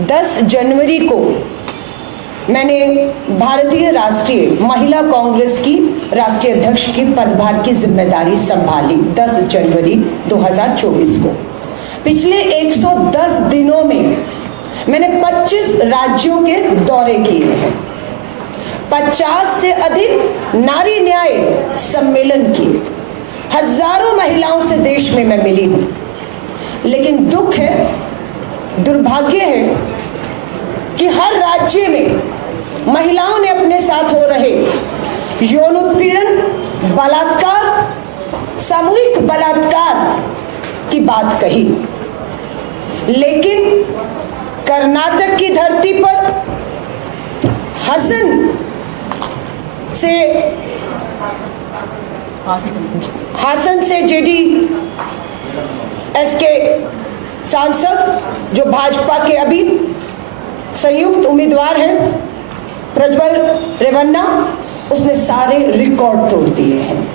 10 जनवरी को मैंने भारतीय राष्ट्रीय महिला कांग्रेस की राष्ट्रीय अध्यक्ष की पदभार की जिम्मेदारी संभाली 10 जनवरी 2024 को। पिछले 110 दिनों में मैंने 25 राज्यों के दौरे किए हैं, 50 से अधिक नारी न्याय सम्मेलन किए, हजारों महिलाओं से देश में मैं मिली हूं। लेकिन दुख है, दुर्भाग्य है कि हर राज्य में महिलाओं ने अपने साथ हो रहे यौन उत्पीड़न, बलात्कार, सामूहिक बलात्कार की बात कही, लेकिन कर्नाटक की धरती पर हासन से जेडीएस के सांसद जो भाजपा के अभी संयुक्त उम्मीदवार हैं प्रज्वल रेवन्ना, उसने सारे रिकॉर्ड तोड़ दिए हैं।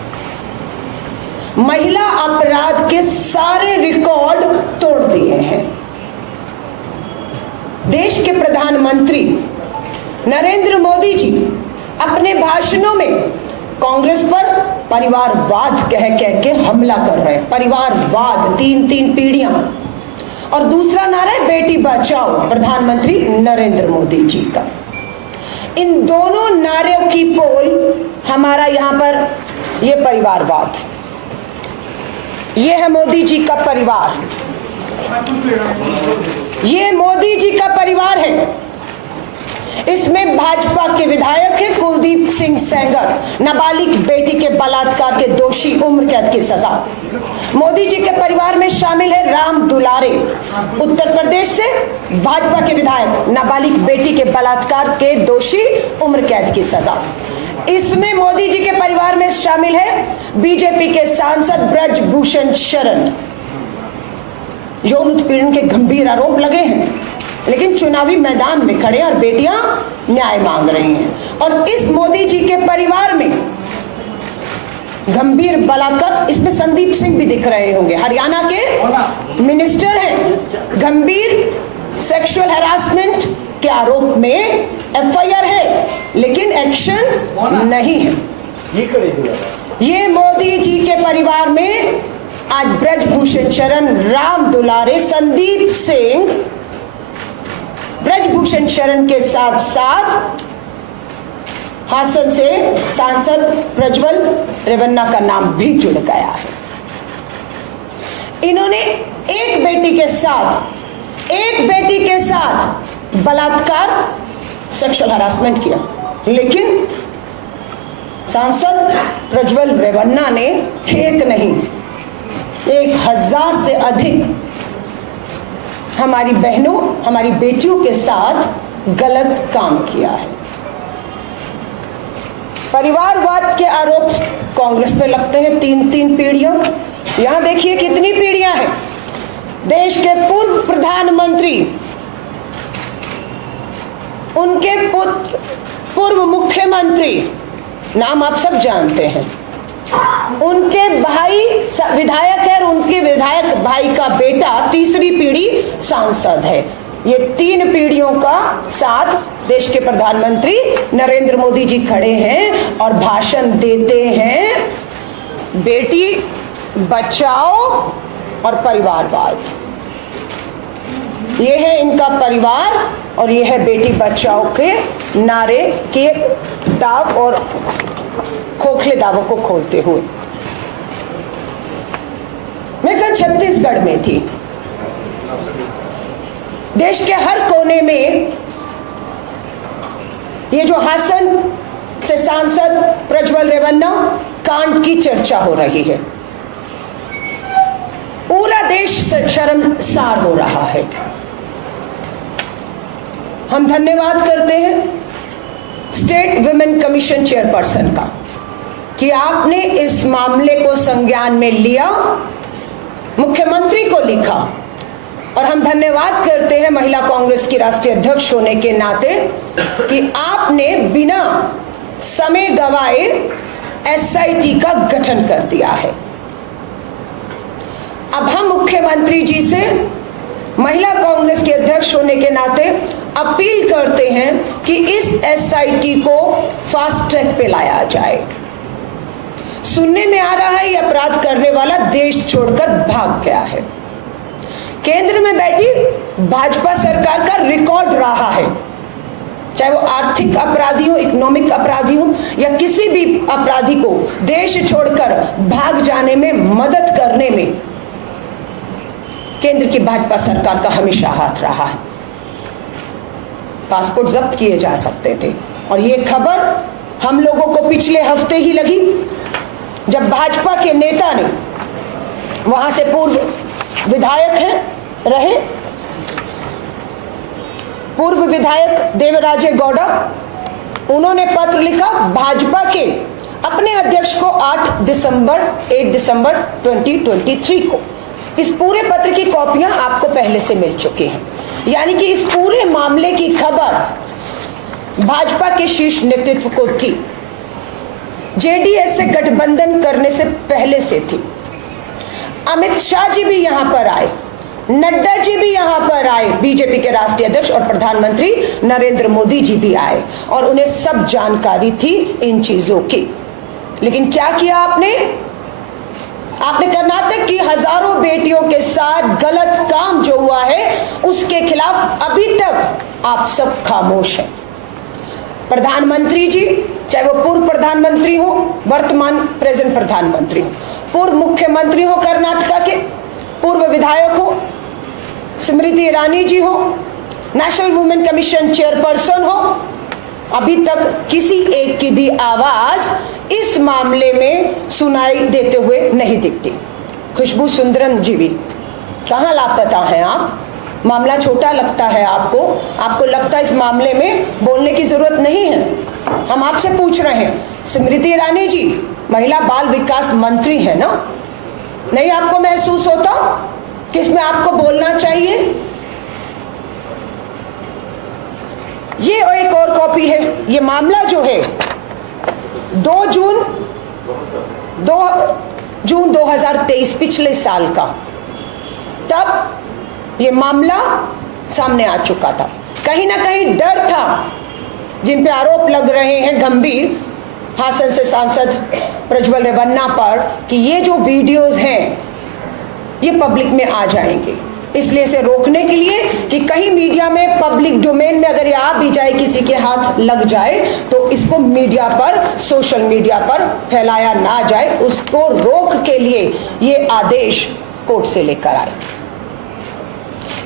महिला अपराध के सारे रिकॉर्ड तोड़ दिए हैं। देश के प्रधानमंत्री नरेंद्र मोदी जी अपने भाषणों में कांग्रेस पर परिवारवाद कह के हमला कर रहे हैं। परिवारवाद, तीन पीढ़ियां, और दूसरा नारा है बेटी बचाओ, प्रधानमंत्री नरेंद्र मोदी जी का। इन दोनों नारों की पोल हमारा यहां पर ये परिवारवाद, ये है मोदी जी का परिवार, ये मोदी जी का परिवार है। इसमें भाजपा के विधायक है कुलदीप सिंह सेंगर, नाबालिग बेटी के बलात्कार के दोषी, उम्र कैद की सजा। मोदी जी के परिवार में शामिल है राम दुलारे, उत्तर प्रदेश से भाजपा के विधायक, नाबालिग बेटी के बलात्कार के दोषी, उम्र कैद की सजा। इसमें मोदी जी के परिवार में शामिल है बीजेपी के सांसद ब्रजभूषण शरण। यौन उत्पीड़न के गंभीर आरोप लगे हैं, लेकिन चुनावी मैदान में खड़े और बेटियां न्याय मांग रही हैं। और इस मोदी जी के परिवार में गंभीर बलात्कार, इसमें संदीप सिंह भी दिख रहे होंगे, हरियाणा के मिनिस्टर हैं। गंभीर सेक्सुअल हैरासमेंट के आरोप में एफआईआर है, लेकिन एक्शन नहीं है। ये मोदी जी के परिवार में आज ब्रजभूषण शरण, राम दुलारे, संदीप सिंह, ब्रजभूषण शरण के साथ साथ हासन से सांसद प्रज्वल रेवन्ना का नाम भी जुड़ गया है। इन्होंने एक बेटी के साथ बलात्कार, सेक्सुअल हरासमेंट किया, लेकिन सांसद प्रज्वल रेवन्ना ने एक नहीं 1000 से अधिक हमारी बहनों, हमारी बेटियों के साथ गलत काम किया है। परिवारवाद के आरोप कांग्रेस पे लगते हैं, तीन पीढ़ियां। यहां देखिए कितनी पीढ़ियां हैं। देश के पूर्व प्रधानमंत्री, उनके पुत्र, पूर्व मुख्यमंत्री, नाम आप सब जानते हैं, उनके भाई विधायक है और उनके विधायक भाई का बेटा तीसरी पीढ़ी सांसद है। ये 3 पीढ़ियों का साथ देश के प्रधानमंत्री नरेंद्र मोदी जी खड़े हैं और भाषण देते हैं बेटी बचाओ और परिवारवाद। ये है इनका परिवार और ये है बेटी बचाओ के नारे के दाव और खोखले दावों को खोलते हुए। मैं कल छत्तीसगढ़ में थी। देश के हर कोने में ये जो हासन से सांसद प्रज्वल रेवन्ना कांड की चर्चा हो रही है। पूरा देश शर्मसार हो रहा है। हम धन्यवाद करते हैं स्टेट विमेन कमीशन चेयरपर्सन का कि आपने इस मामले को संज्ञान में लिया, मुख्यमंत्री को लिखा, और हम धन्यवाद करते हैं महिला कांग्रेस की राष्ट्रीय अध्यक्ष होने के नाते कि आपने बिना समय गवाए एसआईटी का गठन कर दिया है। अब हम मुख्यमंत्री जी से महिला कांग्रेस के अध्यक्ष होने के नाते अपील करते हैं कि इस एसआईटी को फास्ट ट्रैक पे लाया जाए। सुनने में आ रहा है यह अपराध करने वाला देश छोड़कर भाग गया है। केंद्र में बैठी भाजपा सरकार का रिकॉर्ड रहा है, चाहे वो आर्थिक अपराधी हो, इकोनॉमिक अपराधी हो या किसी भी अपराधी को देश छोड़कर भाग जाने में मदद करने में केंद्र की भाजपा सरकार का हमेशा हाथ रहा है। पासपोर्ट जब्त किए जा सकते थे और ये खबर हम लोगों को पिछले हफ्ते ही लगी जब भाजपा के नेता ने, वहां से पूर्व विधायक हैं रहे पूर्व विधायक देवराजे गौड़ा, उन्होंने पत्र लिखा भाजपा के अपने अध्यक्ष को 8 दिसंबर 2023 को। इस पूरे पत्र की कॉपियां आपको पहले से मिल चुकी हैं, यानी कि इस पूरे मामले की खबर भाजपा के शीर्ष नेतृत्व को थी, जेडीएस से गठबंधन करने से पहले से थी। अमित शाह जी भी यहां पर आए, नड्डा जी भी यहां पर आए, बीजेपी के राष्ट्रीय अध्यक्ष और प्रधानमंत्री नरेंद्र मोदी जी भी आए और उन्हें सब जानकारी थी इन चीजों की। लेकिन क्या किया आपने कर्नाटक की हजारों बेटियों के साथ गलत काम जो हुआ है उसके खिलाफ अभी तक आप सब खामोश हैं। प्रधानमंत्री जी, चाहे वो पूर्व प्रधानमंत्री हो, वर्तमान प्रेजेंट प्रधानमंत्री हो, पूर्व मुख्यमंत्री हो कर्नाटका के, पूर्व विधायक हो स्मृति ईरानी जी हो, नेशनल वुमेन कमीशन चेयरपर्सन हो, अभी तक किसी एक की भी आवाज इस मामले में सुनाई देते हुए नहीं दिखती। खुशबू सुंदरम जी भी कहां लापता हैं आप? मामला छोटा लगता है आपको लगता है इस मामले में बोलने की जरूरत नहीं है। हम आपसे पूछ रहे हैं, स्मृति ईरानी जी महिला बाल विकास मंत्री है ना, नहीं आपको महसूस होता कि इसमें आपको बोलना चाहिए? ये एक और कॉपी है। ये मामला जो है 2 जून 2023 पिछले साल का, तब ये मामला सामने आ चुका था। कहीं ना कहीं डर था, जिन पे आरोप लग रहे हैं गंभीर हासन से सांसद प्रज्वल रेवन्ना पर, कि ये जो वीडियोस हैं ये पब्लिक में आ जाएंगे, इसलिए इसे रोकने के लिए कि कहीं मीडिया में, पब्लिक डोमेन में अगर ये आ भी जाए, किसी के हाथ लग जाए, तो इसको मीडिया पर, सोशल मीडिया पर फैलाया ना जाए, उसको रोक के लिए ये आदेश कोर्ट से लेकर आए।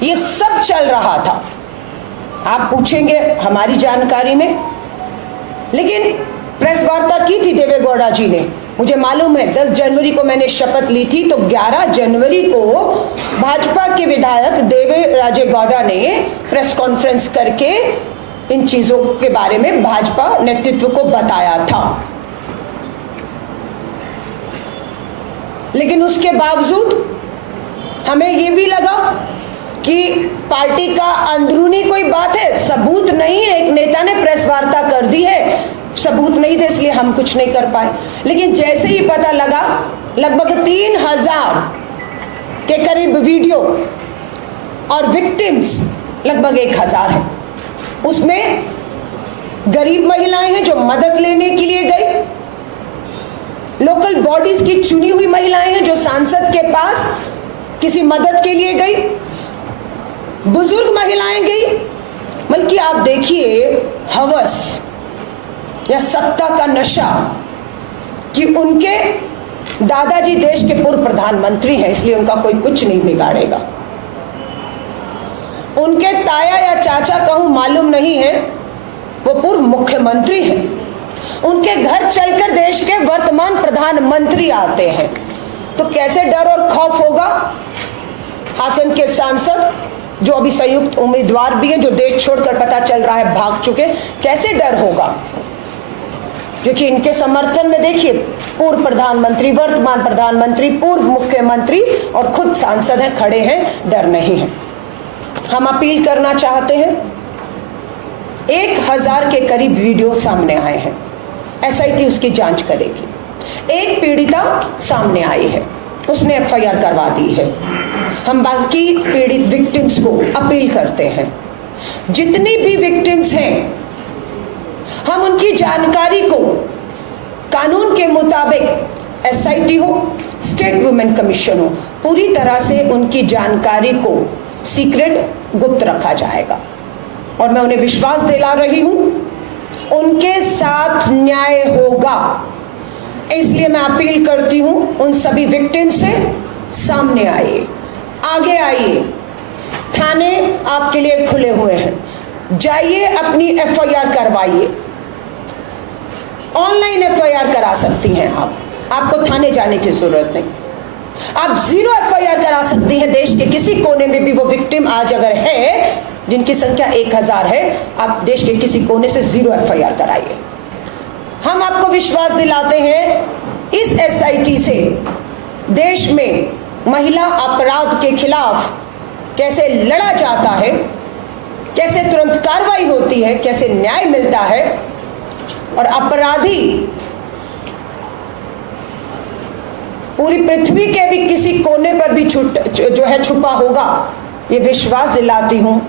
ये सब चल रहा था, आप पूछेंगे हमारी जानकारी में, लेकिन प्रेस वार्ता की थी देवे गौड़ा जी ने। मुझे मालूम है 10 जनवरी को मैंने शपथ ली थी, तो 11 जनवरी को भाजपा के विधायक देवे राजे गौड़ा ने प्रेस कॉन्फ्रेंस करके इन चीजों के बारे में भाजपा नेतृत्व को बताया था। लेकिन उसके बावजूद हमें ये भी लगा कि पार्टी का अंदरूनी कोई बात है, सबूत नहीं है। एक नेता ने प्रेस वार्ता कर दी है, सबूत नहीं थे, इसलिए हम कुछ नहीं कर पाए। लेकिन जैसे ही पता लगा लगभग 3000 के करीब वीडियो और विक्टिम्स लगभग 1000 है, उसमें गरीब महिलाएं हैं जो मदद लेने के लिए गई, लोकल बॉडीज की चुनी हुई महिलाएं हैं जो सांसद के पास किसी मदद के लिए गई, बुजुर्ग महिलाएं गई। बल्कि आप देखिए हवस या सत्ता का नशा, कि उनके दादाजी देश के पूर्व प्रधानमंत्री हैं, इसलिए उनका कोई कुछ नहीं बिगाड़ेगा। उनके ताया या चाचा कहूं मालूम नहीं है, वो पूर्व मुख्यमंत्री हैं। उनके घर चलकर देश के वर्तमान प्रधानमंत्री आते हैं, तो कैसे डर और खौफ होगा हासन के सांसद, जो अभी संयुक्त उम्मीदवार भी हैं, जो देश छोड़कर पता चल रहा है भाग चुके, कैसे डर होगा? क्योंकि इनके समर्थन में देखिए पूर्व प्रधानमंत्री, वर्तमान प्रधानमंत्री, पूर्व मुख्यमंत्री और खुद सांसद हैं, खड़े हैं, डर नहीं है। हम अपील करना चाहते हैं, 1000 के करीब वीडियो सामने आए हैं, एसआईटी उसकी जांच करेगी। एक पीड़िता सामने आई है, उसने एफआईआर करवा दी है। हम बाकी पीड़ित विक्टिम्स को अपील करते हैं, जितनी भी विक्टिम्स हैं हम उनकी जानकारी को कानून के मुताबिक एसआईटी हो, स्टेट वुमेन कमीशन हो, पूरी तरह से उनकी जानकारी को सीक्रेट गुप्त रखा जाएगा। और मैं उन्हें विश्वास दिला रही हूं उनके साथ न्याय होगा। इसलिए मैं अपील करती हूं उन सभी विक्टिम से, सामने आइए, आगे आइए, थाने आपके लिए खुले हुए हैं, जाइए अपनी एफआईआर करवाइए। ऑनलाइन एफआईआर करा सकती हैं आपको थाने जाने की जरूरत नहीं। आप 0 एफआईआर करा सकती हैं। देश के किसी कोने में भी वो विक्टिम आज अगर है, जिनकी संख्या 1000 है, आप देश के किसी कोने से 0 एफआईआर कराइए। हम आपको विश्वास दिलाते हैं इस एसआईटी से देश में महिला अपराध के खिलाफ कैसे लड़ा जाता है, कैसे तुरंत कार्रवाई होती है, कैसे न्याय मिलता है और अपराधी पूरी पृथ्वी के भी किसी कोने पर भी छुपा होगा। ये विश्वास दिलाती हूं।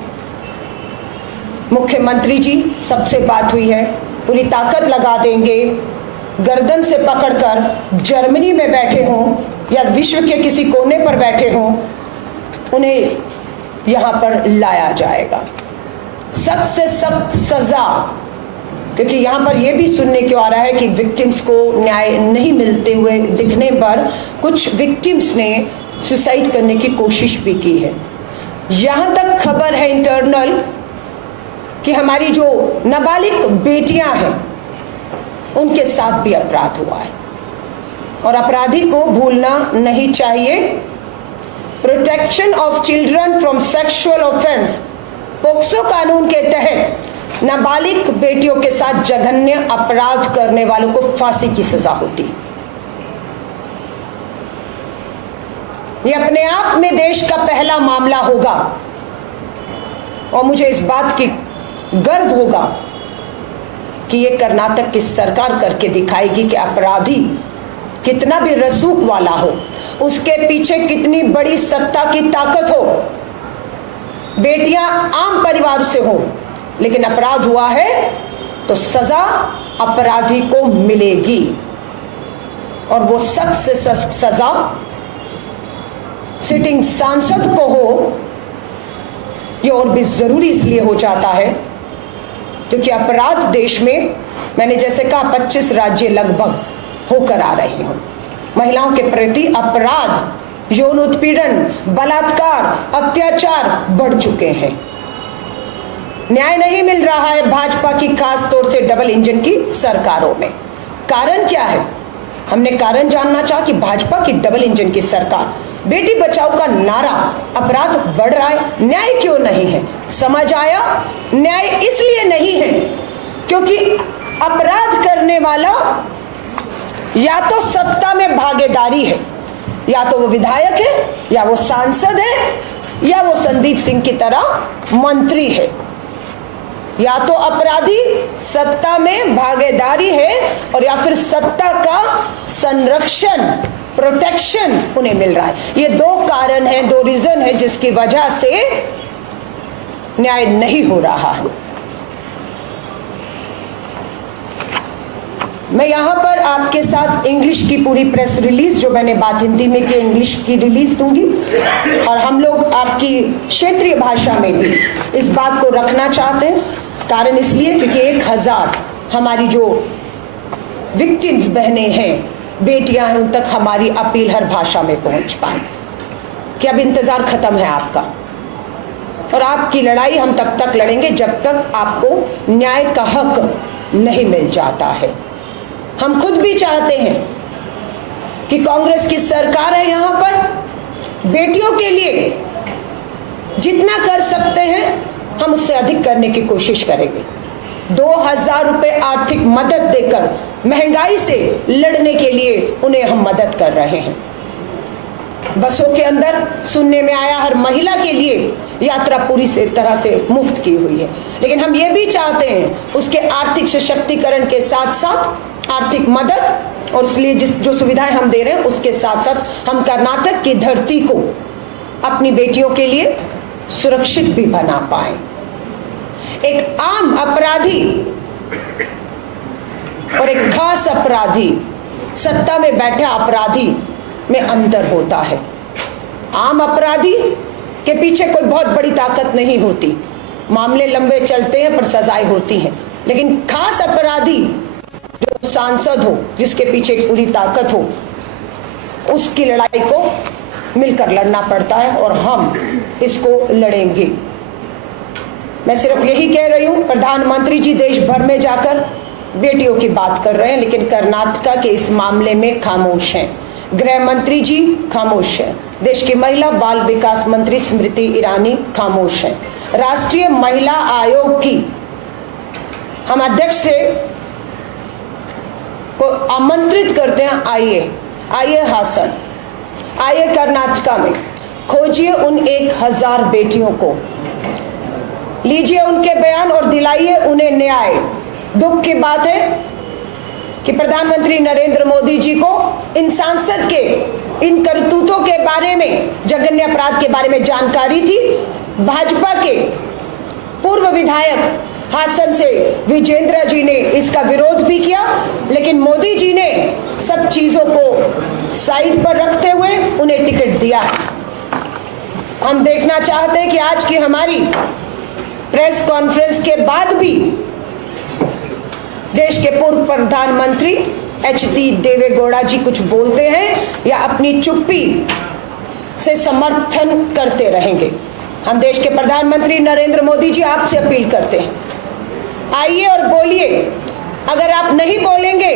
मुख्यमंत्री जी सबसे बात हुई है, पूरी ताकत लगा देंगे, गर्दन से पकड़कर जर्मनी में बैठे हों या विश्व के किसी कोने पर बैठे हों, उन्हें यहां पर लाया जाएगा। सख्त से सख्त सजा, क्योंकि यहां पर यह भी सुनने को आ रहा है कि विक्टिम्स को न्याय नहीं मिलते हुए दिखने पर कुछ विक्टिम्स ने सुसाइड करने की कोशिश भी की है। यहां तक खबर है इंटरनल कि हमारी जो नाबालिग बेटियां हैं उनके साथ भी अपराध हुआ है और अपराधी को भूलना नहीं चाहिए। Protection of children from sexual offence POCSO कानून के तहत नाबालिग बेटियों के साथ जघन्य अपराध करने वालों को फांसी की सजा होती। यह अपने आप में देश का पहला मामला होगा और मुझे इस बात की गर्व होगा कि ये कर्नाटक की सरकार करके दिखाएगी कि अपराधी कितना भी रसूख वाला हो, उसके पीछे कितनी बड़ी सत्ता की ताकत हो, बेटियां आम परिवार से हो, लेकिन अपराध हुआ है तो सजा अपराधी को मिलेगी और वो सख्त से सख्त सजा सिटिंग सांसद को हो। ये और भी जरूरी इसलिए हो जाता है क्योंकि अपराध देश में, मैंने जैसे कहा, 25 राज्य लगभग होकर आ रहे हों। महिलाओं के प्रति अपराध, यौन उत्पीड़न, बलात्कार, अत्याचार बढ़ चुके हैं। न्याय नहीं मिल रहा है भाजपा की खास तौर से डबल इंजन की सरकारों में। कारण क्या है? हमने कारण जानना चाहा कि भाजपा की डबल इंजन की सरकार, बेटी बचाओ का नारा, अपराध बढ़ रहा है, न्याय क्यों नहीं है? समझ आया? न्याय इसलिए नहीं है क्योंकि अपराध करने वाला या तो सत्ता में भागीदारी है, या तो वो विधायक है, या वो सांसद है, या वो संदीप सिंह की तरह मंत्री है। या तो अपराधी सत्ता में भागीदारी है और या फिर सत्ता का संरक्षण, प्रोटेक्शन उन्हें मिल रहा है। ये 2 कारण हैं, 2 रीजन है जिसकी वजह से न्याय नहीं हो रहा है। मैं यहां पर आपके साथ इंग्लिश की पूरी प्रेस रिलीज, जो मैंने बात हिंदी में की, इंग्लिश की रिलीज दूंगी और हम लोग आपकी क्षेत्रीय भाषा में भी इस बात को रखना चाहते हैं। कारण इसलिए क्योंकि 1000 हमारी जो विक्टिम्स बहनें हैं, बेटियां हैं, उन तक हमारी अपील हर भाषा में पहुंच पाए कि अब इंतजार खत्म है आपका और आपकी लड़ाई हम तब तक लड़ेंगे जब तक आपको न्याय का हक नहीं मिल जाता है। हम खुद भी चाहते हैं कि कांग्रेस की सरकार है यहां पर, बेटियों के लिए जितना कर सकते हैं हम उससे अधिक करने की कोशिश करेंगे। 2000 रुपए आर्थिक मदद देकर महंगाई से लड़ने के लिए उन्हें हम मदद कर रहे हैं। बसों के अंदर सुनने में आया हर महिला के लिए यात्रा पूरी से तरह से मुफ्त की हुई है, लेकिन हम ये भी चाहते हैं उसके आर्थिक सशक्तिकरण के साथ साथ आर्थिक मदद और इसलिए जो सुविधाएं हम दे रहे हैं उसके साथ साथ हम कर्नाटक की धरती को अपनी बेटियों के लिए सुरक्षित भी बना पाए। एक आम अपराधी और एक खास अपराधी, सत्ता में बैठे अपराधी में अंतर होता है। आम अपराधी के पीछे कोई बहुत बड़ी ताकत नहीं होती, मामले लंबे चलते हैं पर सजाएं होती हैं। लेकिन खास अपराधी जो सांसद हो, जिसके पीछे एक पूरी ताकत हो, उसकी लड़ाई को मिलकर लड़ना पड़ता है और हम इसको लड़ेंगे। मैं सिर्फ यही कह रही हूं, प्रधानमंत्री जी देश भर में जाकर बेटियों की बात कर रहे हैं, लेकिन कर्नाटका के इस मामले में खामोश हैं। गृह मंत्री जी खामोश हैं, देश की महिला बाल विकास मंत्री स्मृति ईरानी खामोश हैं। राष्ट्रीय महिला आयोग की हम अध्यक्ष से को आमंत्रित करते हैं, आइए हासन, आइए कर्नाटका में, खोजिए उन 1000 बेटियों को, लीजिए उनके बयान और दिलाइए उन्हें न्याय। दुख की बात है कि प्रधानमंत्री नरेंद्र मोदी जी को इन सांसद के इन करतूतों के बारे में, जघन्य अपराध के बारे में जानकारी थी। भाजपा के पूर्व विधायक हासन से विजेंद्र जी ने इसका विरोध भी किया, लेकिन मोदी जी ने सब चीजों को साइड पर रखते हुए उन्हें टिकट दिया। हम देखना चाहते हैं कि आज की हमारी प्रेस कॉन्फ्रेंस के बाद भी देश के पूर्व प्रधानमंत्री एच.डी. देवेगौड़ा जी कुछ बोलते हैं या अपनी चुप्पी से समर्थन करते रहेंगे। हम देश के प्रधानमंत्री नरेंद्र मोदी जी आपसे अपील करते हैं, आइए और बोलिए। अगर आप नहीं बोलेंगे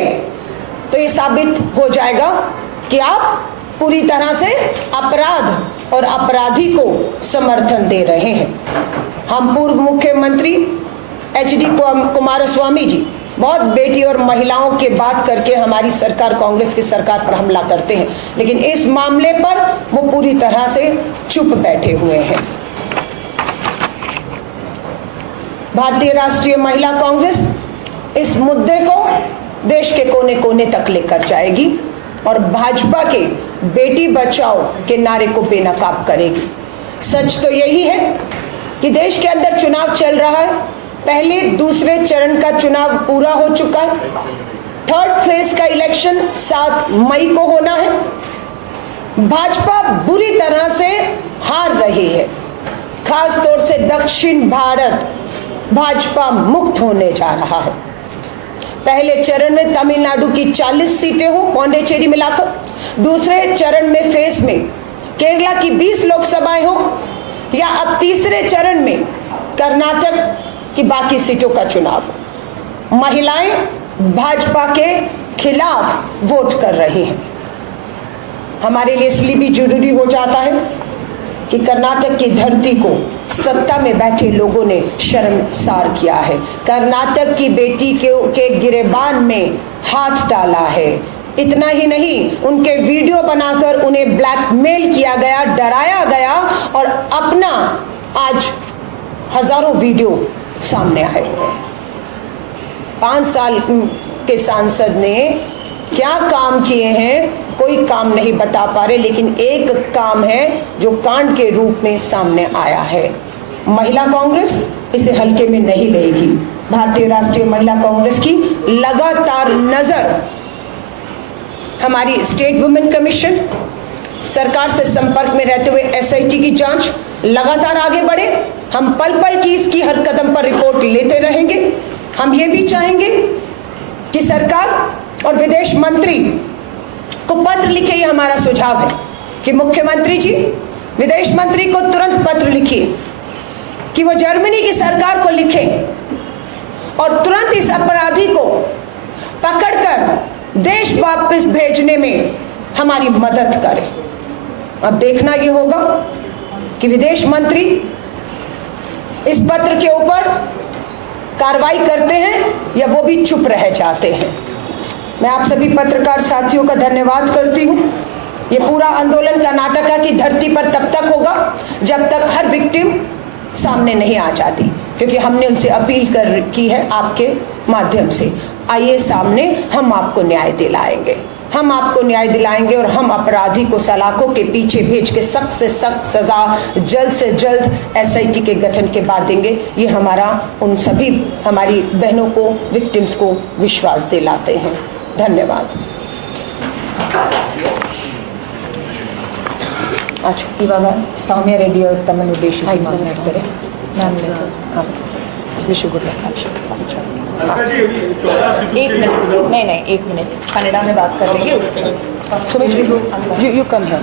तो ये साबित हो जाएगा कि आप पूरी तरह से अपराध और अपराधी को समर्थन दे रहे हैं। हम पूर्व मुख्यमंत्री एच.डी. कुमारस्वामी जी बहुत बेटी और महिलाओं की बात करके हमारी सरकार, कांग्रेस की सरकार पर हमला करते हैं, लेकिन इस मामले पर वो पूरी तरह से चुप बैठे हुए हैं। भारतीय राष्ट्रीय महिला कांग्रेस इस मुद्दे को देश के कोने कोने तक लेकर जाएगी और भाजपा के बेटी बचाओ के नारे को बेनकाब करेगी। सच तो यही है कि देश के अंदर चुनाव चल रहा है। पहले दूसरे चरण का चुनाव पूरा हो चुका है। थर्ड फेज का इलेक्शन 7 मई को होना है। भाजपा बुरी तरह से हार रही है, खास तौर से दक्षिण भारत भाजपा मुक्त होने जा रहा है। पहले चरण में तमिलनाडु की 40 सीटें हो पौंडीचेरी मिलाकर, दूसरे चरण में फेस में केरला की 20 लोकसभाएं हो, या अब तीसरे चरण में कर्नाटक की बाकी सीटों का चुनाव हो। महिलाएं भाजपा के खिलाफ वोट कर रही हैं। हमारे लिए इसलिए भी जरूरी हो जाता है कि कर्नाटक की धरती को सत्ता में बैठे लोगों ने शर्मसार किया है, कर्नाटक की बेटी के गिरेबान में हाथ डाला है। इतना ही नहीं, उनके वीडियो बनाकर उन्हें ब्लैकमेल किया गया, डराया गया और अपना आज हजारों वीडियो सामने आए हुए हैं। 5 साल के सांसद ने क्या काम किए हैं, कोई काम नहीं बता पा रहे, लेकिन एक काम है जो कांड के रूप में सामने आया है। महिला कांग्रेस इसे हल्के में नहीं लेगी। भारतीय राष्ट्रीय महिला कांग्रेस की लगातार नजर हमारी स्टेट वुमेन कमीशन, सरकार से संपर्क में रहते हुए एसआईटी की जांच लगातार आगे बढ़े। हम पल पल की इसकी हर कदम पर रिपोर्ट लेते रहेंगे। हम ये भी चाहेंगे कि सरकार और विदेश मंत्री को पत्र लिखे, ये हमारा सुझाव है कि मुख्यमंत्री जी विदेश मंत्री को तुरंत पत्र लिखिए कि वो जर्मनी की सरकार को लिखें और तुरंत इस अपराधी को पकड़कर देश वापस भेजने में हमारी मदद करें। अब देखना ये होगा कि विदेश मंत्री इस पत्र के ऊपर कार्रवाई करते हैं या वो भी चुप रह जाते हैं। मैं आप सभी पत्रकार साथियों का धन्यवाद करती हूँ। ये पूरा आंदोलन कर्नाटका की धरती पर तब तक होगा जब तक हर विक्टिम सामने नहीं आ जाती, क्योंकि हमने उनसे अपील की है आपके माध्यम से, आइए सामने, हम आपको न्याय दिलाएंगे। हम आपको न्याय दिलाएंगे और हम अपराधी को सलाखों के पीछे भेज के सख्त से सख्त सजा जल्द से जल्द SIT के गठन के बाद देंगे। ये हमारा उन सभी हमारी बहनों को, विक्टिम्स को विश्वास दिलाते हैं। धन्यवाद। ಇವಾಗ ಸೌಮ್ಯ ರೆಡ್ಡಿ ಅವರು ತಮ್ಮನ್ನು ಉದ್ದೇಶಿಸಿ ಮಾತನಾಡ್ತಾರೆ. एक मिनट कन्नड़ा में बात कर लेंगे उसके यू कम है।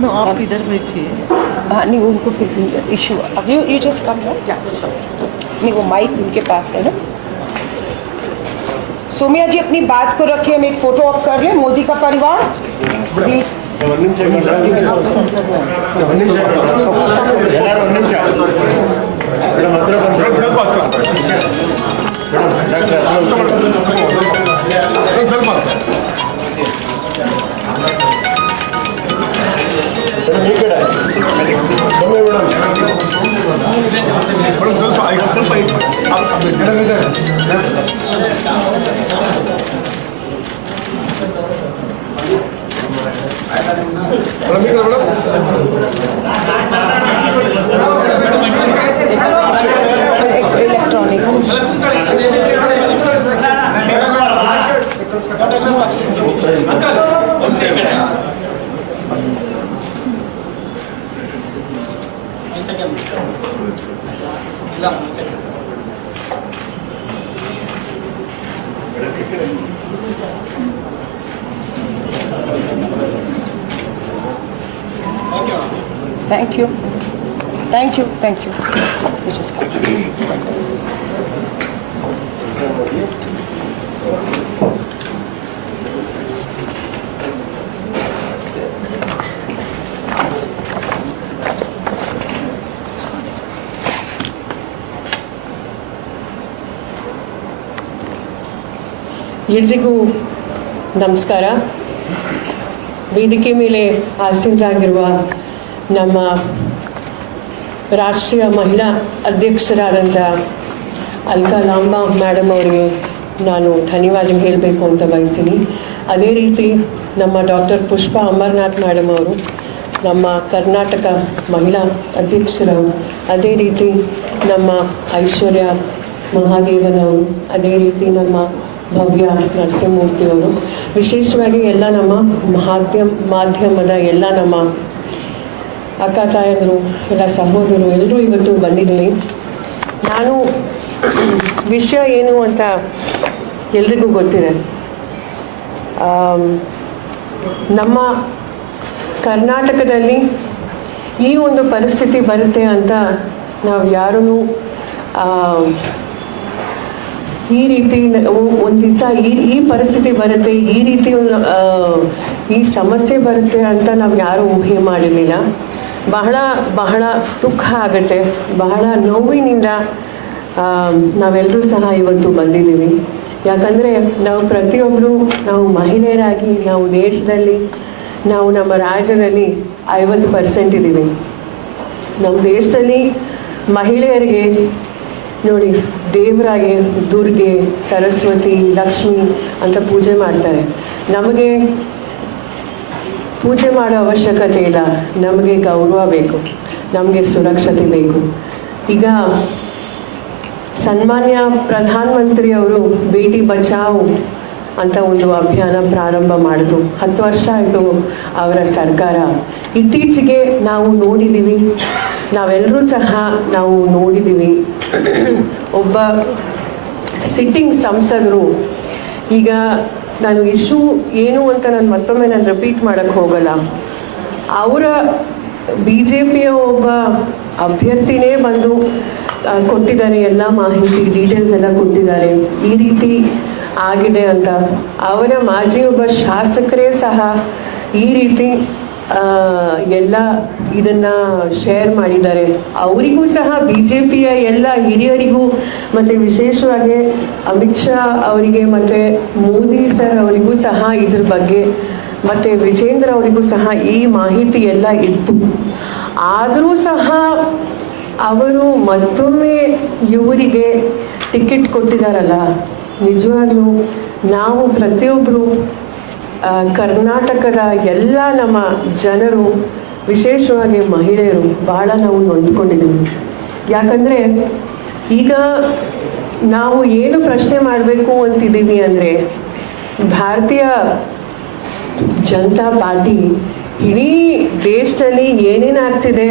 नो आप इधर बैठिए। हाँ नहीं उनको फिर इशू अब यू जस्ट कम है। नहीं वो माइक उनके पास है ना। सोमिया जी अपनी बात को रखिए, हम एक फोटो ऑफ कर लें। मोदी का परिवार please. Thank you. Thank you. Thank you. You just come. ಎಲ್ರಿಗೂ ನಮಸ್ಕಾರ. ವೇದಿಕೆ ಮೇಲೆ ಆಸೀನರಾಗಿರುವ ನಮ್ಮ ರಾಷ್ಟ್ರೀಯ ಮಹಿಳಾ ಅಧ್ಯಕ್ಷರಾದಂಥ ಅಲ್ಕಾ ಲಾಂಬಾ ಮೇಡಮ್ ಅವರಿಗೆ ನಾನು ಧನ್ಯವಾದ ಹೇಳಬೇಕು ಅಂತ ಬಯಸ್ತೀನಿ. ಅದೇ ರೀತಿ ನಮ್ಮ ಡಾಕ್ಟರ್ ಪುಷ್ಪಾ ಅಮರನಾಥ್ ಮೇಡಮ್ ಅವರು ನಮ್ಮ ಕರ್ನಾಟಕ ಮಹಿಳಾ ಅಧ್ಯಕ್ಷರು, ಅದೇ ರೀತಿ ನಮ್ಮ ಐಶ್ವರ್ಯ ಮಹಾದೇವನವರು, ಅದೇ ರೀತಿ ನಮ್ಮ ಭವ್ಯ ನರಸಿಂಹಮೂರ್ತಿಯವರು, ವಿಶೇಷವಾಗಿ ಎಲ್ಲ ನಮ್ಮ ಮಾಧ್ಯಮದ ಎಲ್ಲ ನಮ್ಮ ಅಕ್ಕ ತಾಯಂದರು, ಎಲ್ಲ ಸಹೋದರರು ಎಲ್ಲರೂ ಇವತ್ತು ಬಂದಿದ್ದೀನಿ. ನಾನು ವಿಷಯ ಏನು ಅಂತ ಎಲ್ರಿಗೂ ಗೊತ್ತಿದೆ. ನಮ್ಮ ಕರ್ನಾಟಕದಲ್ಲಿ ಈ ಒಂದು ಪರಿಸ್ಥಿತಿ ಬರುತ್ತೆ ಅಂತ ನಾವು ಯಾರೂ ಈ ರೀತಿ ಒಂದು ದಿವಸ ಈ ಪರಿಸ್ಥಿತಿ ಬರುತ್ತೆ, ಈ ರೀತಿ ಈ ಸಮಸ್ಯೆ ಬರುತ್ತೆ ಅಂತ ನಾವು ಯಾರೂ ಊಹೆ ಮಾಡಿರಲಿಲ್ಲ. ಬಹಳ ಬಹಳ ದುಃಖ ಆಗುತ್ತೆ, ಬಹಳ ನೋವಿನಿಂದ ನಾವೆಲ್ಲರೂ ಸಹ ಇವತ್ತು ಬಂದಿದ್ದೀವಿ. ಯಾಕಂದರೆ ನಾವು ಪ್ರತಿಯೊಬ್ಬರು ನಾವು ಮಹಿಳೆಯರಾಗಿ ನಾವು ದೇಶದಲ್ಲಿ, ನಾವು ನಮ್ಮ ರಾಜ್ಯದಲ್ಲಿ 50% ಇದ್ದೀವಿ. ನಮ್ಮ ದೇಶದಲ್ಲಿ ಮಹಿಳೆಯರಿಗೆ ನೋಡಿ ದೇವರಾಗೆ ದುರ್ಗೆ, ಸರಸ್ವತಿ, ಲಕ್ಷ್ಮಿ ಅಂತ ಪೂಜೆ ಮಾಡ್ತಾರೆ. ನಮಗೆ ಪೂಜೆ ಮಾಡೋ ಅವಶ್ಯಕತೆ ಇಲ್ಲ, ನಮಗೆ ಗೌರವ ಬೇಕು, ನಮಗೆ ಸುರಕ್ಷತೆ ಬೇಕು. ಈಗ ಸನ್ಮಾನ್ಯ ಪ್ರಧಾನಮಂತ್ರಿಯವರು ಬೇಟಿ ಬಚಾವ್ ಅಂತ ಒಂದು ಅಭಿಯಾನ ಪ್ರಾರಂಭ ಮಾಡಿದ್ರು. 10 ವರ್ಷ ಆಯಿತು ಅವರ ಸರ್ಕಾರ. ಇತ್ತೀಚೆಗೆ ನಾವು ನೋಡಿದ್ದೀವಿ, ನಾವೆಲ್ಲರೂ ಸಹ ನಾವು ನೋಡಿದ್ದೀವಿ, ಒಬ್ಬ ಸಿಟ್ಟಿಂಗ್ ಸಂಸದರು, ಈಗ ನಾನು ಇಶ್ಯೂ ಏನು ಅಂತ ನಾನು ಮತ್ತೊಮ್ಮೆ ರಿಪೀಟ್ ಮಾಡೋಕ್ಕೆ ಹೋಗಲ್ಲ, ಅವರ BJPಯ ಒಬ್ಬ ಅಭ್ಯರ್ಥಿನೇ ಬಂದು ಕೊಟ್ಟಿದ್ದಾರೆ, ಎಲ್ಲ ಮಾಹಿತಿ ಡೀಟೇಲ್ಸ್ ಎಲ್ಲ ಕೊಟ್ಟಿದ್ದಾರೆ, ಈ ರೀತಿ ಆಗಿದೆ ಅಂತ. ಅವರ ಮಾಜಿ ಒಬ್ಬ ಶಾಸಕರೇ ಸಹ ಈ ರೀತಿ ಎಲ್ಲ ಇದನ್ನು ಶೇರ್ ಮಾಡಿದ್ದಾರೆ. ಅವರಿಗೂ ಸಹ BJPಯ ಎಲ್ಲ ಹಿರಿಯರಿಗೂ ಮತ್ತು ವಿಶೇಷವಾಗಿ ಅಮಿತ್ ಶಾ ಅವರಿಗೆ ಮತ್ತು ಮೋದಿ ಸರ್ ಅವರಿಗೂ ಸಹ ಇದ್ರ ಬಗ್ಗೆ ಮತ್ತು ವಿಜೇಂದ್ರ ಅವರಿಗೂ ಸಹ ಈ ಮಾಹಿತಿ ಎಲ್ಲ ಇತ್ತು. ಆದರೂ ಸಹ ಅವರು ಮತ್ತೊಮ್ಮೆ ಇವರಿಗೆ ಟಿಕೆಟ್ ಕೊಟ್ಟಿದ್ದಾರಲ್ಲ, ನಿಜವಾಗ್ಲೂ ನಾವು ಪ್ರತಿಯೊಬ್ಬರು ಕರ್ನಾಟಕದ ಎಲ್ಲ ನಮ್ಮ ಜನರು, ವಿಶೇಷವಾಗಿ ಮಹಿಳೆಯರು ಭಾಳ ನಾವು ನೊಂದ್ಕೊಂಡಿದ್ದೀವಿ. ಯಾಕಂದರೆ ಈಗ ನಾವು ಏನು ಪ್ರಶ್ನೆ ಮಾಡಬೇಕು ಅಂತಿದ್ದೀವಿ ಅಂದರೆ, ಭಾರತೀಯ ಜನತಾ ಪಾರ್ಟಿ ಇಡೀ ದೇಶದಲ್ಲಿ ಏನೇನಾಗ್ತಿದೆ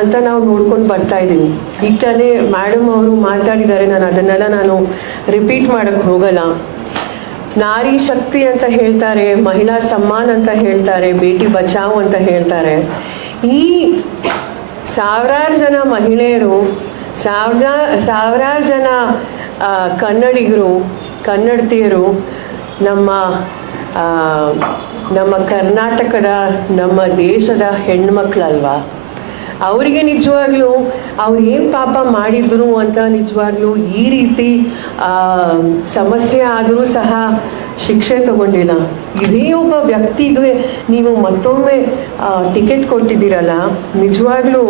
ಅಂತ ನಾವು ನೋಡ್ಕೊಂಡು ಬರ್ತಾ ಇದ್ದೀವಿ. ಈಗ ತಾನೇ ಮೇಡಮ್ ಅವರು ಮಾತಾಡಿದ್ದಾರೆ, ನಾನು ರಿಪೀಟ್ ಮಾಡೋಕ್ಕೆ ಹೋಗಲ್ಲ. ನಾರಿ ಶಕ್ತಿ ಅಂತ ಹೇಳ್ತಾರೆ, ಮಹಿಳಾ ಸಮ್ಮಾನ್ ಅಂತ ಹೇಳ್ತಾರೆ, ಬೇಟಿ ಬಚಾವ್ ಅಂತ ಹೇಳ್ತಾರೆ. ಈ ಸಾವಿರಾರು ಜನ ಮಹಿಳೆಯರು, ಸಾವಿರಾರು ಜನ ಕನ್ನಡಿಗರು, ಕನ್ನಡತಿಯರು ನಮ್ಮ ಕರ್ನಾಟಕದ, ನಮ್ಮ ದೇಶದ ಹೆಣ್ಮಕ್ಳಲ್ವಾ? ಅವರಿಗೆ ನಿಜವಾಗ್ಲೂ ಅವ್ರು ಏನು ಪಾಪ ಮಾಡಿದ್ರು ಅಂತ ನಿಜವಾಗ್ಲೂ ಈ ರೀತಿ ಸಮಸ್ಯೆ ಆದರೂ ಸಹ ಶಿಕ್ಷೆ ತಗೊಂಡಿಲ್ಲ. ಇದೇ ಒಬ್ಬ ವ್ಯಕ್ತಿಗೆ ನೀವು ಮತ್ತೊಮ್ಮೆ ಟಿಕೆಟ್ ಕೊಟ್ಟಿದ್ದೀರಲ್ಲ, ನಿಜವಾಗ್ಲೂ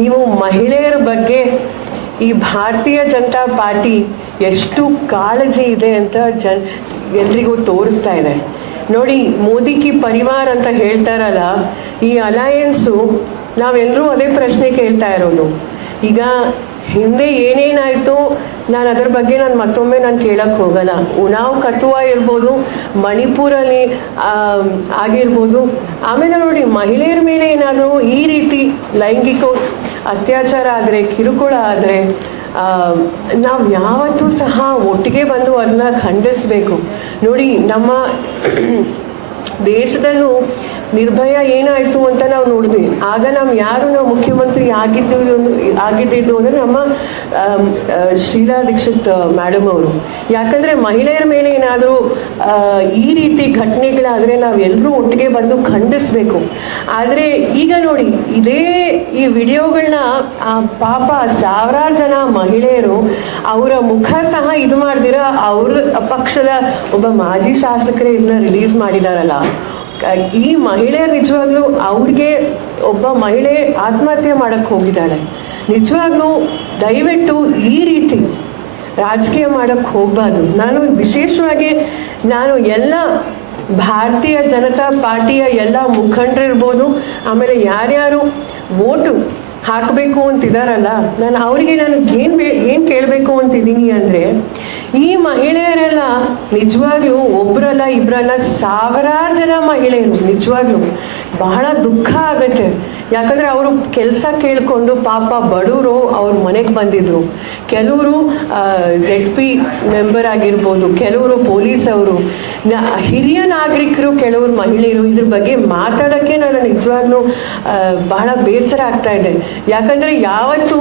ನೀವು ಮಹಿಳೆಯರ ಬಗ್ಗೆ ಈ ಭಾರತೀಯ ಜನತಾ ಪಾರ್ಟಿ ಎಷ್ಟು ಕಾಳಜಿ ಇದೆ ಅಂತ ಎಲ್ರಿಗೂ ತೋರಿಸ್ತಾ ಇದೆ. ನೋಡಿ, ಮೋದಿ ಕಿ ಪರಿವಾರ ಅಂತ ಹೇಳ್ತಾರಲ್ಲ, ಈ ಅಲಯನ್ಸು ನಾವೆಲ್ಲರೂ ಅದೇ ಪ್ರಶ್ನೆ ಕೇಳ್ತಾ ಇರೋದು. ಈಗ ಹಿಂದೆ ಏನೇನಾಯಿತು ನಾನು ಅದರ ಬಗ್ಗೆ ಮತ್ತೊಮ್ಮೆ ಕೇಳಕ್ಕೆ ಹೋಗಲ್ಲ. ಉನಾವ್ ಕತುವಾ ಇರ್ಬೋದು, ಮಣಿಪುರಲ್ಲಿ ಆಗಿರ್ಬೋದು. ಆಮೇಲೆ ನೋಡಿ, ಮಹಿಳೆಯರ ಮೇಲೆ ಏನಾದರೂ ಈ ರೀತಿ ಲೈಂಗಿಕ ಅತ್ಯಾಚಾರ ಆದರೆ, ಕಿರುಕುಳ ಆದರೆ ನಾವು ಯಾವತ್ತೂ ಸಹ ಒಟ್ಟಿಗೆ ಬಂದು ಅದನ್ನ ಖಂಡಿಸಬೇಕು. ನೋಡಿ, ನಮ್ಮ ದೇಶದಲ್ಲೂ ನಿರ್ಭಯ ಏನಾಯಿತು ಅಂತ ನಾವು ನೋಡಿದ್ವಿ. ಆಗ ನಾವು ಮುಖ್ಯಮಂತ್ರಿ ಆಗಿದ್ದು ಅಂದರೆ ನಮ್ಮ ಶೀಲಾ ದೀಕ್ಷಿತ್ ಮೇಡಮ್ ಅವರು. ಯಾಕಂದರೆ ಮಹಿಳೆಯರ ಮೇಲೆ ಏನಾದರೂ ಈ ರೀತಿ ಘಟನೆಗಳಾದರೆ ನಾವು ಎಲ್ಲರೂ ಒಟ್ಟಿಗೆ ಬಂದು ಖಂಡಿಸಬೇಕು. ಆದರೆ ಈಗ ನೋಡಿ, ಈ ವಿಡಿಯೋಗಳನ್ನ ಪಾಪ ಸಾವಿರಾರು ಜನ ಮಹಿಳೆಯರು ಅವರ ಮುಖ ಸಹ ಇದು ಮಾಡ್ದಿರ ಅವ್ರ ಪಕ್ಷದ ಒಬ್ಬ ಮಾಜಿ ಶಾಸಕರೇ ಇದನ್ನ ರಿಲೀಸ್ ಮಾಡಿದಾರಲ್ಲ. ಈ ಮಹಿಳೆಯರು ನಿಜವಾಗ್ಲೂ ಅವ್ರಿಗೆ ಒಬ್ಬ ಮಹಿಳೆ ಆತ್ಮಹತ್ಯೆ ಮಾಡಕ್ಕೆ ಹೋಗಿದ್ದಾಳೆ. ನಿಜವಾಗ್ಲೂ ದಯವಿಟ್ಟು ಈ ರೀತಿ ರಾಜಕೀಯ ಮಾಡಕ್ಕೆ ಹೋಗಬಾರ್ದು. ವಿಶೇಷವಾಗಿ ಎಲ್ಲ ಭಾರತೀಯ ಜನತಾ ಪಾರ್ಟಿಯ ಎಲ್ಲ ಮುಖಂಡರಿರ್ಬೋದು, ಆಮೇಲೆ ಯಾರ್ಯಾರು ವೋಟು ಹಾಕಬೇಕು ಅಂತಿದಾರಲ್ಲ, ಅವರಿಗೆ ಏನು ಕೇಳಬೇಕು ಅಂತಿದ್ದೀನಿ ಅಂದರೆ, ಈ ಮಹಿಳೆಯರೆಲ್ಲ ನಿಜವಾಗ್ಲೂ ಒಬ್ಬರಲ್ಲ ಇಬ್ಬರಲ್ಲ ಸಾವಿರಾರು ಜನ ಮಹಿಳೆಯರು ನಿಜವಾಗ್ಲೂ ಬಹಳ ದುಃಖ ಆಗುತ್ತೆ. ಯಾಕಂದರೆ ಅವರು ಕೆಲಸ ಕೇಳಿಕೊಂಡು ಪಾಪ ಬಡವರು ಅವ್ರ ಮನೆಗೆ ಬಂದಿದ್ರು. ಕೆಲವರು ZP ಮೆಂಬರ್ ಆಗಿರ್ಬೋದು, ಕೆಲವರು ಪೊಲೀಸ್ ಅವರು, ಹಿರಿಯ ನಾಗರಿಕರು, ಕೆಲವರು ಮಹಿಳೆಯರು. ಇದ್ರ ಬಗ್ಗೆ ಮಾತಾಡೋಕ್ಕೆ ನಿಜವಾಗ್ಲೂ ಬಹಳ ಬೇಸರ ಆಗ್ತಾ ಇದೆ. ಯಾಕಂದರೆ ಯಾವತ್ತೂ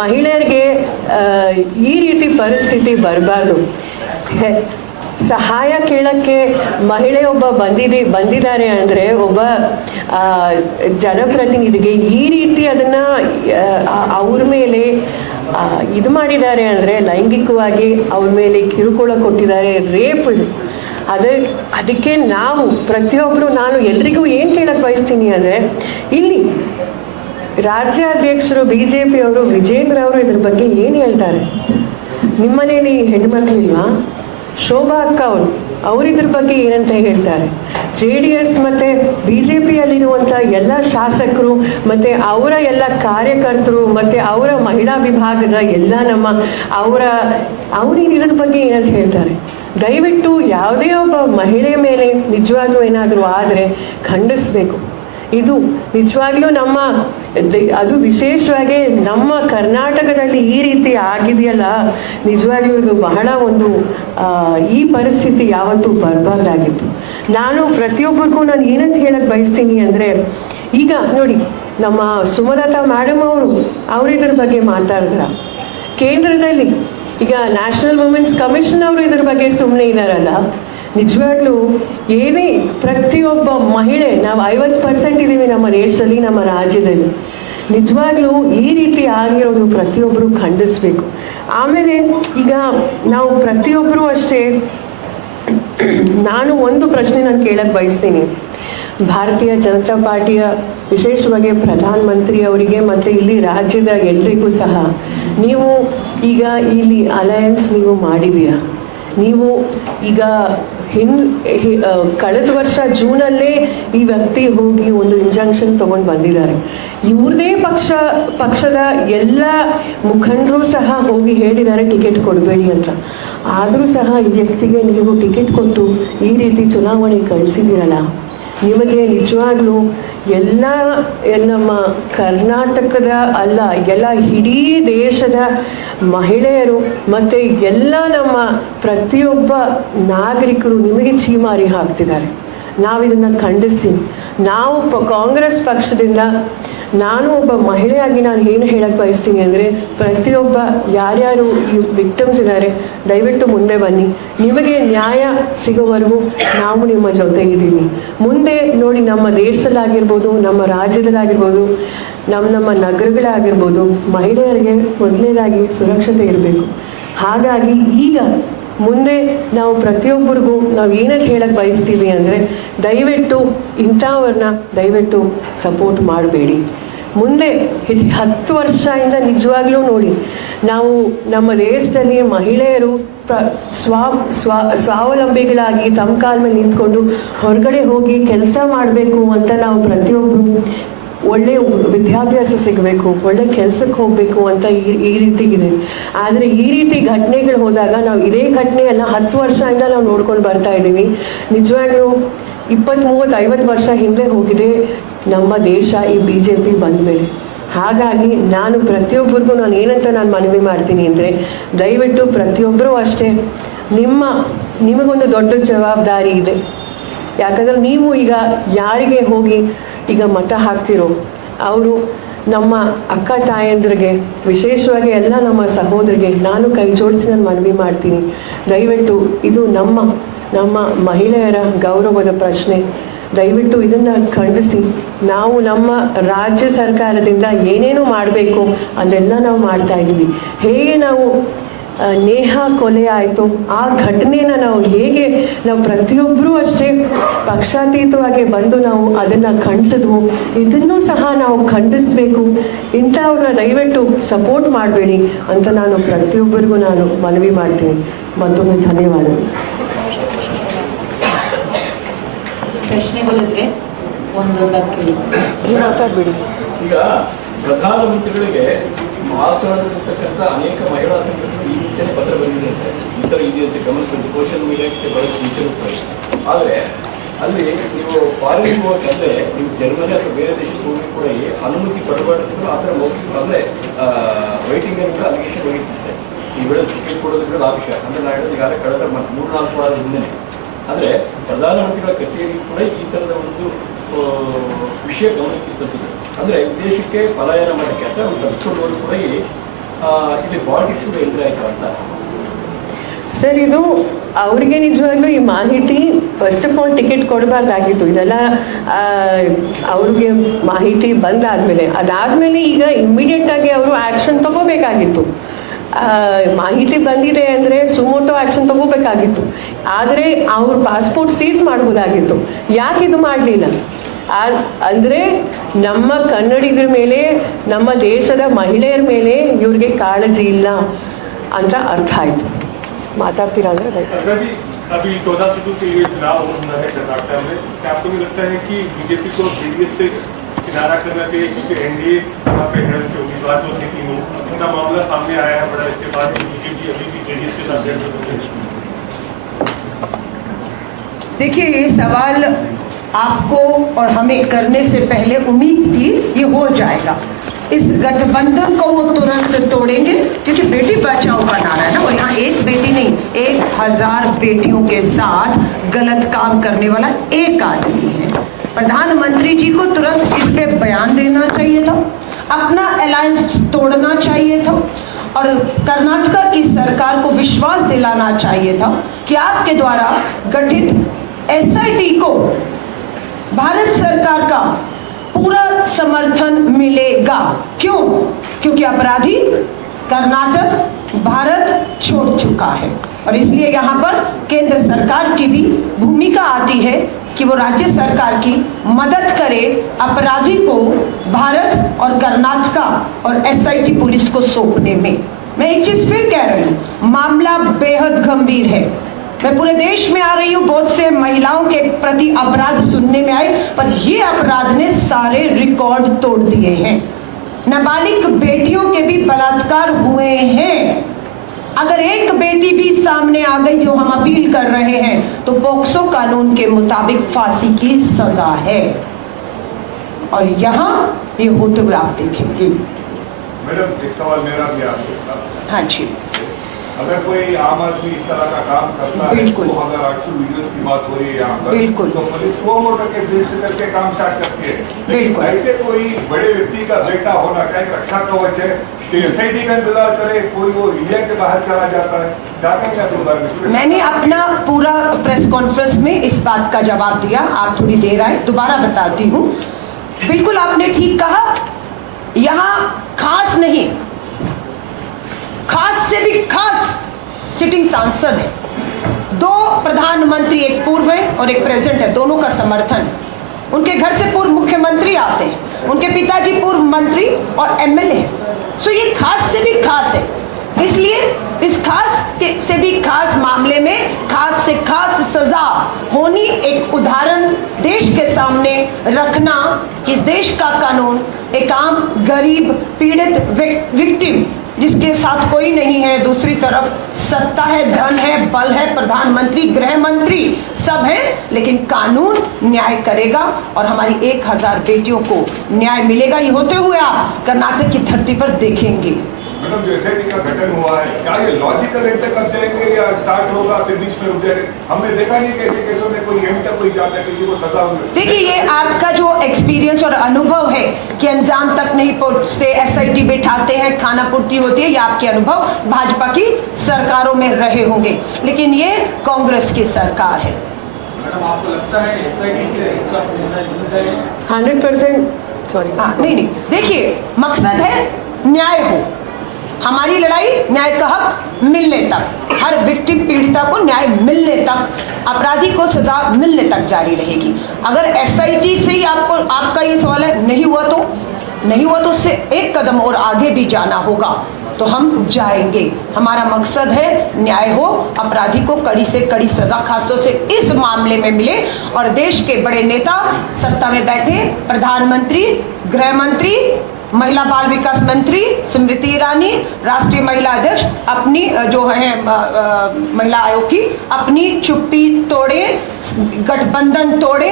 ಮಹಿಳೆಯರಿಗೆ ಈ ರೀತಿ ಪರಿಸ್ಥಿತಿ ಬರಬಾರ್ದು. ಸಹಾಯ ಕೇಳಕ್ಕೆ ಮಹಿಳೆ ಒಬ್ಬ ಬಂದಿದ್ದಾರೆ ಅಂದರೆ, ಒಬ್ಬ ಜನಪ್ರತಿನಿಧಿಗೆ ಈ ರೀತಿ ಅದನ್ನು ಅವ್ರ ಮೇಲೆ ಇದು ಮಾಡಿದ್ದಾರೆ ಅಂದರೆ, ಲೈಂಗಿಕವಾಗಿ ಅವ್ರ ಮೇಲೆ ಕಿರುಕುಳ ಕೊಟ್ಟಿದ್ದಾರೆ, ರೇಪ್ ಇದು. ಅದಕ್ಕೆ ನಾವು ಪ್ರತಿಯೊಬ್ಬರು, ಎಲ್ರಿಗೂ ಏನು ಕೇಳಕ್ಕೆ ಬಯಸ್ತೀನಿ ಅಂದರೆ, ಇಲ್ಲಿ ರಾಜ್ಯಾಧ್ಯಕ್ಷರು BJP ಅವರು ವಿಜೇಂದ್ರ ಅವರು ಇದ್ರ ಬಗ್ಗೆ ಏನು ಹೇಳ್ತಾರೆ? ನಿಮ್ಮನೇಲಿ ಹೆಣ್ಮಕ್ಳಿಲ್ವಾ? ಶೋಭಾ ಅಕ್ಕ ಅವರು ಇದ್ರ ಬಗ್ಗೆ ಏನಂತ ಹೇಳ್ತಾರೆ? JDS ಮತ್ತು BJPಯಲ್ಲಿರುವಂಥ ಎಲ್ಲ ಶಾಸಕರು ಮತ್ತು ಅವರ ಎಲ್ಲ ಕಾರ್ಯಕರ್ತರು ಮತ್ತು ಅವರ ಮಹಿಳಾ ವಿಭಾಗದ ಎಲ್ಲ ಅವ್ರು ಇದ್ರ ಬಗ್ಗೆ ಏನಂತ ಹೇಳ್ತಾರೆ? ದಯವಿಟ್ಟು ಯಾವುದೇ ಒಬ್ಬ ಮಹಿಳೆ ಮೇಲೆ ನಿಜವಾಗ್ಲೂ ಏನಾದರೂ ಆದರೆ ಖಂಡಿಸಬೇಕು. ಇದು ನಿಜವಾಗ್ಲೂ ಅದು ವಿಶೇಷವಾಗಿ ನಮ್ಮ ಕರ್ನಾಟಕದಲ್ಲಿ ಈ ರೀತಿ ಆಗಿದೆಯಲ್ಲ, ನಿಜವಾಗ್ಲೂ ಇದು ಬಹಳ ಈ ಪರಿಸ್ಥಿತಿ ಯಾವತ್ತೂ ಬರಬಾರ್ದಾಗಿತ್ತು. ಪ್ರತಿಯೊಬ್ಬರಿಗೂ ಏನಂತ ಹೇಳಕ್ಕೆ ಬಯಸ್ತೀನಿ ಅಂದರೆ, ಈಗ ನೋಡಿ, ನಮ್ಮ ಸುಮಲತಾ ಮೇಡಮ್ ಅವರು ಇದ್ರ ಬಗ್ಗೆ ಮಾತಾಡಿದ್ರ. ಕೇಂದ್ರದಲ್ಲಿ ಈಗ ನ್ಯಾಷನಲ್ ವುಮೆನ್ಸ್ ಕಮಿಷನ್ ಅವರು ಇದ್ರ ಬಗ್ಗೆ ಸುಮ್ಮನೆ ಇದ್ದಾರಲ್ಲ. ನಿಜವಾಗ್ಲೂ ಏನೇ ಪ್ರತಿಯೊಬ್ಬ ಮಹಿಳೆ, ನಾವು 50% ಇದ್ದೀವಿ ನಮ್ಮ ದೇಶದಲ್ಲಿ, ನಮ್ಮ ರಾಜ್ಯದಲ್ಲಿ. ನಿಜವಾಗ್ಲೂ ಈ ರೀತಿ ಆಗಿರೋದು ಪ್ರತಿಯೊಬ್ಬರು ಖಂಡಿಸ್ಬೇಕು. ಆಮೇಲೆ ಈಗ ನಾವು ಪ್ರತಿಯೊಬ್ಬರು ಅಷ್ಟೇ, ಒಂದು ಪ್ರಶ್ನೆ ಕೇಳಕ್ಕೆ ಬಯಸ್ತೀನಿ. ಭಾರತೀಯ ಜನತಾ ಪಾರ್ಟಿಯ ವಿಶೇಷವಾಗಿ ಪ್ರಧಾನಮಂತ್ರಿ ಅವರಿಗೆ ಮತ್ತು ಇಲ್ಲಿ ರಾಜ್ಯದ ಎಲ್ರಿಗೂ ಸಹ, ನೀವು ಈಗ ಇಲ್ಲಿ ಅಲಯನ್ಸ್ ನೀವು ಮಾಡಿದ್ದೀರಾ. ನೀವು ಈಗ ಕಳೆದ ವರ್ಷ ಜೂನಲ್ಲೇ ಈ ವ್ಯಕ್ತಿ ಹೋಗಿ ಒಂದು ಇಂಜಂಕ್ಷನ್ ತಗೊಂಡು ಬಂದಿದ್ದಾರೆ. ಇವ್ರದೇ ಪಕ್ಷದ ಎಲ್ಲ ಮುಖಂಡರು ಸಹ ಹೋಗಿ ಹೇಳಿದ್ದಾರೆ ಟಿಕೆಟ್ ಕೊಡಬೇಡಿ ಅಂತ. ಆದರೂ ಸಹ ಈ ವ್ಯಕ್ತಿಗೆ ನೀವು ಟಿಕೆಟ್ ಕೊಟ್ಟು ಈ ರೀತಿ ಚುನಾವಣೆ ಕಳಿಸಿದ್ದೀರಲ್ಲ, ನಿಮಗೆ ನಿಜವಾಗ್ಲೂ ಎಲ್ಲ ನಮ್ಮ ಕರ್ನಾಟಕದ ಅಲ್ಲ, ಎಲ್ಲ ಇಡೀ ದೇಶದ ಮಹಿಳೆಯರು ಮತ್ತು ಎಲ್ಲ ನಮ್ಮ ಪ್ರತಿಯೊಬ್ಬ ನಾಗರಿಕರು ನಿಮಗೆ ಛೀಮಾರಿ ಹಾಕ್ತಿದ್ದಾರೆ. ನಾವಿದನ್ನು ಖಂಡಿಸ್ತೀನಿ. ನಾವು ಕಾಂಗ್ರೆಸ್ ಪಕ್ಷದಿಂದ ನಾನು ಒಬ್ಬ ಮಹಿಳೆಯಾಗಿ ನಾನು ಏನು ಹೇಳಕ್ಕೆ ಬಯಸ್ತೀನಿ ಅಂದರೆ, ಪ್ರತಿಯೊಬ್ಬ ಯಾರ್ಯಾರು ಈ ವಿಕ್ಟಿಮ್ಸ್ ಇದ್ದಾರೆ ದಯವಿಟ್ಟು ಮುಂದೆ ಬನ್ನಿ. ನಿಮಗೆ ನ್ಯಾಯ ಸಿಗೋವರೆಗೂ ನಾವು ನಿಮ್ಮ ಜೊತೆ ಇದ್ದೀವಿ. ಮುಂದೆ ನೋಡಿ, ನಮ್ಮ ದೇಶದಲ್ಲಾಗಿರ್ಬೋದು, ನಮ್ಮ ರಾಜ್ಯದಲ್ಲಾಗಿರ್ಬೋದು, ನಮ್ಮ ನಗರಗಳಾಗಿರ್ಬೋದು, ಮಹಿಳೆಯರಿಗೆ ಮೊದಲನೇದಾಗಿ ಸುರಕ್ಷತೆ ಇರಬೇಕು. ಹಾಗಾಗಿ ಈಗ ಮುಂದೆ ನಾವು ಪ್ರತಿಯೊಬ್ಬರಿಗೂ ನಾವು ಏನಕ್ಕೆ ಹೇಳಕ್ಕೆ ಬಯಸ್ತೀವಿ ಅಂದರೆ, ದಯವಿಟ್ಟು ಇಂಥವ್ರನ್ನ ದಯವಿಟ್ಟು ಸಪೋರ್ಟ್ ಮಾಡಬೇಡಿ. ಮುಂದೆ 10 ವರ್ಷದಿಂದ ನಿಜವಾಗ್ಲೂ ನೋಡಿ, ನಾವು ನಮ್ಮ ದೇಶದಲ್ಲಿ ಮಹಿಳೆಯರು ಸ್ವಾವಲಂಬಿಗಳಾಗಿ ತಮ್ಮ ಕಾಲ ಮೇಲೆ ನಿಂತ್ಕೊಂಡು ಹೊರಗಡೆ ಹೋಗಿ ಕೆಲಸ ಮಾಡಬೇಕು ಅಂತ ನಾವು ಪ್ರತಿಯೊಬ್ಬರು ಒಳ್ಳೆ ವಿದ್ಯಾಭ್ಯಾಸ ಸಿಗಬೇಕು, ಒಳ್ಳೆ ಕೆಲಸಕ್ಕೆ ಹೋಗಬೇಕು ಅಂತ ಈ ರೀತಿಗಿದೆ. ಆದರೆ ಈ ರೀತಿ ಘಟನೆಗಳು ಹೋದಾಗ ನಾವು ಇದೇ ಘಟನೆಯನ್ನು 10 ವರ್ಷದಿಂದ ನಾವು ನೋಡ್ಕೊಂಡು ಬರ್ತಾ ಇದ್ದೀವಿ. ನಿಜವಾಗ್ಲೂ 20, 30, 50 ವರ್ಷ ಹಿಂದೆ ಹೋಗಿದೆ ನಮ್ಮ ದೇಶ ಈ BJP ಬಂದ ಮೇಲೆ. ಹಾಗಾಗಿ ನಾನು ಪ್ರತಿಯೊಬ್ಬರಿಗೂ ನಾನು ಏನಂತ ನಾನು ಮನವಿ ಮಾಡ್ತೀನಿ ಅಂದರೆ, ದಯವಿಟ್ಟು ಪ್ರತಿಯೊಬ್ಬರೂ ಅಷ್ಟೇ ನಿಮಗೊಂದು ದೊಡ್ಡ ಜವಾಬ್ದಾರಿ ಇದೆ. ಯಾಕಂದರೆ ನೀವು ಈಗ ಯಾರಿಗೆ ಹೋಗಿ ಈಗ ಮತ ಹಾಕ್ತಿರೋ ಅವರು ನಮ್ಮ ಅಕ್ಕ ತಾಯಂದ್ರಿಗೆ, ವಿಶೇಷವಾಗಿ ಎಲ್ಲ ನಮ್ಮ ಸಹೋದರಿಗೆ ನಾನು ಕೈ ಜೋಡಿಸಿ ನಾನು ಮನವಿ ಮಾಡ್ತೀನಿ. ದಯವಿಟ್ಟು ಇದು ನಮ್ಮ ಮಹಿಳೆಯರ ಗೌರವದ ಪ್ರಶ್ನೆ. ದಯವಿಟ್ಟು ಇದನ್ನು ಖಂಡಿಸಿ ನಾವು ನಮ್ಮ ರಾಜ್ಯ ಸರ್ಕಾರದಿಂದ ಏನೇನು ಮಾಡಬೇಕು ಅದೆಲ್ಲ ನಾವು ಮಾಡ್ತಾ ಇದ್ದೀವಿ. ಹೇಗೆ ನಾವು ನೇಹಾ ಕೊಲೆ ಆಯಿತು ಆ ಘಟನೆನ ನಾವು ಪ್ರತಿಯೊಬ್ಬರೂ ಅಷ್ಟೇ ಪಕ್ಷಾತೀತವಾಗಿ ಬಂದು ನಾವು ಅದನ್ನು ಖಂಡಿಸಿದ್ವು. ಇದನ್ನೂ ಸಹ ನಾವು ಖಂಡಿಸಬೇಕು. ಇಂಥವ್ರನ್ನ ದಯವಿಟ್ಟು ಸಪೋರ್ಟ್ ಮಾಡಬೇಡಿ ಅಂತ ನಾನು ಪ್ರತಿಯೊಬ್ಬರಿಗೂ ನಾನು ಮನವಿ ಮಾಡ್ತೀನಿ. ಮತ್ತೊಮ್ಮೆ ಧನ್ಯವಾದಗಳು. ಪ್ರಶ್ನೆಗಳಿದ್ರೆ ಒಂದೊಂದಾಗಿ ಮಾತಾಡಬೇಡಿ. ಈಗ ಪ್ರಧಾನಮಂತ್ರಿಗಳಿಗೆ ಮಹಾರಾಷ್ಟ್ರದಲ್ಲಿರ್ತಕ್ಕಂಥ ಅನೇಕ ಮಹಿಳಾ ಸಂಘಟನೆಗಳು ಈ ಮುಂಚೆನೇ ಪತ್ರ ಬಂದಿದೆ, ಈ ಥರ ಇದೆ ಅಂತ ಗಮನಿಸಿಕೊಂಡು ಸೋಷಿಯಲ್ ಮೀಡಿಯಾಕ್ಕೆ ಬರೋಕ್ಕೆ ಸೂಚಿಸುತ್ತಾರೆ. ಆದರೆ ಅಲ್ಲಿ ನೀವು ಫಾರಿನ್ ಹೋಗಕ್ಕೆ ನೀವು ಜರ್ಮನಿ ಅಥವಾ ಬೇರೆ ದೇಶಕ್ಕೆ ಹೋಗಿ ಕೂಡ ಅನುಮತಿ ಪಡೆಬಾರ್ದು ಆ ಥರ ಮೌಖಿಕ ಅಂದರೆ ವೈಟಿಂಗ್ ಅಂತ ಅಲಿಗೇಷನ್ ಹೋಗಿರ್ತಾರೆ. ಈ ವೇಳೆ ಟಿಕೆಟ್ ಕೊಡೋದ್ರಿಂದ ಆ ವಿಷಯ ಅಂದರೆ ನಾನು ಹೇಳೋದು ಈಗಾಗಲೇ ಕಳೆದ 3-4 ವಾರದ ಹಿಂದೆ. ಅಂದರೆ ಪ್ರಧಾನಮಂತ್ರಿಗಳ ಕಚೇರಿ ಕೂಡ ಈ ಥರದ ಒಂದು ವಿಷಯ ಗಮನಿಸುತ್ತಿದ್ದಂಥದ್ದು. ಅಂದರೆ ವಿದೇಶಕ್ಕೆ ಪಲಾಯನ ಮಾಡೋಕ್ಕೆ ಅಂತ ಒಂದು ತಪ್ಪಿಸ್ಕೊಂಡು ಕೂಡ ಇಲ್ಲಿ ಪಾಲಿಟಿಕ್ಸ್ ಕೂಡ ಎಂಟ್ರಿ ಆಯಿತು ಅಂತ. ಸರ್, ಇದು ಅವರಿಗೆ ನಿಜವಾಗ್ಲೂ ಈ ಮಾಹಿತಿ ಫಸ್ಟ್ ಆಫ್ ಆಲ್ ಟಿಕೆಟ್ ಕೊಡಬಾರ್ದಾಗಿತ್ತು. ಇದೆಲ್ಲ ಅವ್ರಿಗೆ ಮಾಹಿತಿ ಬಂದಾದ್ಮೇಲೆ ಅದಾದಮೇಲೆ ಈಗ ಇಮ್ಮಿಡಿಯೇಟಾಗಿ ಅವರು ಆ್ಯಕ್ಷನ್ ತಗೋಬೇಕಾಗಿತ್ತು. ಮಾಹಿತಿ ಬಂದಿದೆ ಅಂದರೆ ಸುಮೋಟೋ ಆ್ಯಕ್ಷನ್ ತಗೋಬೇಕಾಗಿತ್ತು. ಆದರೆ ಅವ್ರ ಪಾಸ್ಪೋರ್ಟ್ ಸೀಸ್ ಮಾಡ್ಬೋದಾಗಿತ್ತು. ಯಾಕೆ ಇದು ಮಾಡಲಿಲ್ಲ ಅಂದರೆ ನಮ್ಮ ಕನ್ನಡಿಗರ ಮೇಲೆ, ನಮ್ಮ ದೇಶದ ಮಹಿಳೆಯರ ಮೇಲೆ ಇವ್ರಿಗೆ ಕಾಳಜಿ ಇಲ್ಲ ಅಂತ ಅರ್ಥ ಆಯಿತು. ಮಾತಾಡ್ತೀರಾ ಅಂದರೆ अभी 14 सीटों से ये चुनाव होना है कर्नाटक में, क्या आपको भी लगता है कि बीजेपी को जेडीएस से किनारा करना चाहिए, क्योंकि एनडीए वहाँ पे है से उम्मीदवार जो थे तीनों, उनका मामला सामने आया है बड़ा, इसके बाद बीजेपी अभी भी जेडीएस के साथ है? देखिए, ये सवाल आपको और हमें करने से पहले उम्मीद थी ये हो जाएगा। इस गठबंधन को वो तुरंत तोड़ेंगे, क्योंकि बेटी बचाओ का नारा है ना, और यहाँ एक बेटी नहीं 1000 बेटियों के साथ गलत काम करने वाला एक आदमी है। प्रधानमंत्री जी को तुरंत इस पे बयान देना चाहिए था, अपना अलायंस तोड़ना चाहिए था, और कर्नाटक की सरकार को विश्वास दिलाना चाहिए था कि आपके द्वारा गठित SIT को भारत सरकार का पूरा समर्थन मिलेगा। क्यों? क्योंकि अपराधी कर्नाटक भारत छोड़ चुका है, और इसलिए यहाँ पर केंद्र सरकार की भी भूमिका आती है कि वो राज्य सरकार की मदद करे अपराधी को भारत और कर्नाटक और SIT पुलिस को सौंपने में। मैं एक चीज फिर कह रही हूँ, मामला बेहद गंभीर है। मैं पूरे देश में आ रही हूँ, बहुत से महिलाओं के प्रति अपराध सुनने में आए, पर ये अपराध ने सारे रिकॉर्ड तोड़ दिए हैं। नाबालिग बेटियों के भी बलात्कार हुए हैं। अगर एक बेटी भी सामने आ गई, जो हम अपील कर रहे हैं, तो पोक्सो कानून के मुताबिक फांसी की सजा है। और यहाँ ये होते हुए आप देखेंगे। मैडम, एक सवाल मेरा भी आपके साथ। हाँ जी, अगर कोई आम आदमी इस तरह का काम करता है, बिल्कुल। तो अगर एक्चुअल वीडियोस की बात हो रही है यहाँ पर, बिल्कुल। तो पुलिस वो मोटर केस रजिस्टर करके काम स्टार्ट करती है। बिल्कुल। ऐसे कोई बड़े व्यक्ति का बेटा होना क्या एक रक्षा कवच है कि SIT का इंतजार करे, कोई वो इंडिया के बाहर चला जाता है, जाते हैं क्या इस बारे में? मैंने अपना पूरा प्रेस कॉन्फ्रेंस में इस बात का जवाब दिया। आप थोड़ी देर आए, दोबारा बताती हूँ। बिल्कुल आपने ठीक कहा, यहाँ खास नहीं, खास से भी खास सिटिंग सांसद है। 2 प्रधानमंत्री, एक पूर्व है और एक प्रेजेंट है, दोनों का समर्थन है। उनके घर से पूर्व मुख्यमंत्री आते हैं, उनके पिताजी पूर्व मंत्री और MLA हैं। सो ये खास से भी खास है। इसलिए इस खास से भी खास मामले में खास से खास सजा होनी, एक उदाहरण देश के सामने रखना कि इस देश का कानून एक आम गरीब पीड़ित विक्टिम, जिसके साथ कोई नहीं है, दूसरी तरफ सत्ता है, धन है, बल है, प्रधानमंत्री, गृह मंत्री सब है, लेकिन कानून न्याय करेगा और हमारी 1000 बेटियों को न्याय मिलेगा। ये होते हुए आप कर्नाटक की धरती पर देखेंगे। मैडम, जो SIT का गठन हुआ है, क्या ये लॉजिकल एंड तक जाएंगे या स्टार्ट होगा फिर बीच में रुक जाएंगे? हमने देखा नहीं कैसे केसों में कोई एंड तक कोई जाता है, किसी को सजा हुई। देखिए, ये आपका जो एक्सपीरियंस और अनुभव है कि अंजाम तक नहीं पहुंचते, SIT बिठाते हैं, खाना पूर्ति होती है, ये आपके अनुभव भाजपा की सरकारों में रहे होंगे, लेकिन ये कांग्रेस की सरकार है। मैडम, आपको लगता है SIT से इंसाफ मिलना चाहिए? 100% सॉरी। हाँ, नहीं, देखिए, मकसद है न्याय हो। हमारी लड़ाई न्याय का हक मिलने तक, हर विक्टिम पीड़िता को न्याय मिलने तक, अपराधी को सजा मिलने तक जारी रहेगी। अगर SIT से ही आपका ये सवाल है, नहीं हुआ तो उससे एक कदम और आगे भी जाना होगा, तो हम जाएंगे। हमारा मकसद है न्याय हो, अपराधी को कड़ी से कड़ी सजा खासतौर से इस मामले में मिले, और देश के बड़े नेता सत्ता में बैठे, प्रधानमंत्री, गृह मंत्री, महिला बाल विकास मंत्री स्मृति ईरानी, राष्ट्रीय महिला अध्यक्ष अपनी जो है महिला आयोग की अपनी चुप्पी तोड़े, गठबंधन तोड़े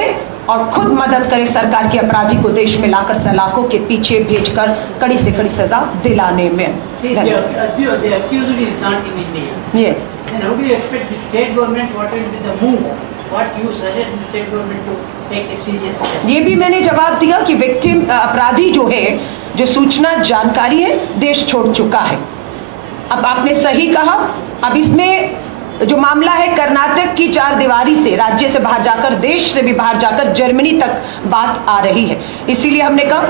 और खुद मदद करे सरकार के अपराधी को देश में लाकर सलाखों के पीछे भेजकर कड़ी से कड़ी सजा दिलाने में। ये भी मैंने जवाब दिया कि विक्टिम अपराधी जो है, जो सूचना जानकारी है, देश छोड़ चुका है। अब आपने सही कहा, अब इसमें जो मामला है कर्नाटक की 4 दीवारी से, राज्य से बाहर जाकर, देश से भी बाहर जाकर जर्मनी तक बात आ रही है। इसीलिए हमने कहा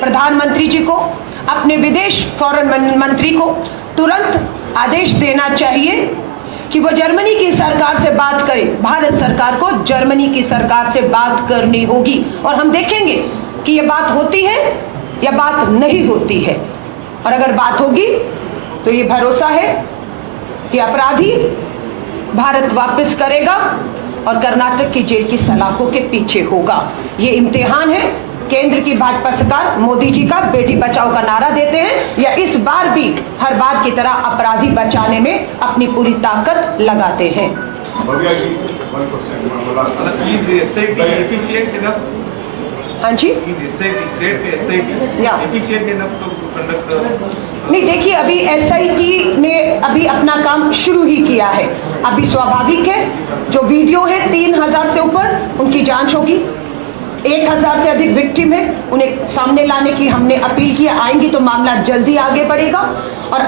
प्रधानमंत्री जी को, अपने विदेश फॉरेन मंत्री को तुरंत आदेश देना चाहिए कि वो जर्मनी की सरकार से बात करें। भारत सरकार को जर्मनी की सरकार से बात करनी होगी, और हम देखेंगे कि ये बात होती है या बात नहीं होती है। और अगर बात होगी तो ये भरोसा है कि अपराधी भारत वापस करेगा और कर्नाटक की जेल की सलाखों के पीछे होगा। ये इम्तिहान है। केंद्र की भाजपा सरकार मोदी जी का बेटी बचाओ का नारा देते हैं, या इस बार भी हर बार की तरह अपराधी बचाने में अपनी पूरी ताकत लगाते हैं। हाँ जी, नहीं, देखिए, अभी SIT ने अभी अपना काम शुरू ही किया है। अभी स्वाभाविक है, जो वीडियो है 3000 से ऊपर, उनकी जांच होगी। 1000 से अधिक विक्टिम है, उन्हें सामने लाने की हमने अपील की। आएंगी तो मामला जल्दी आगे बढ़ेगा। और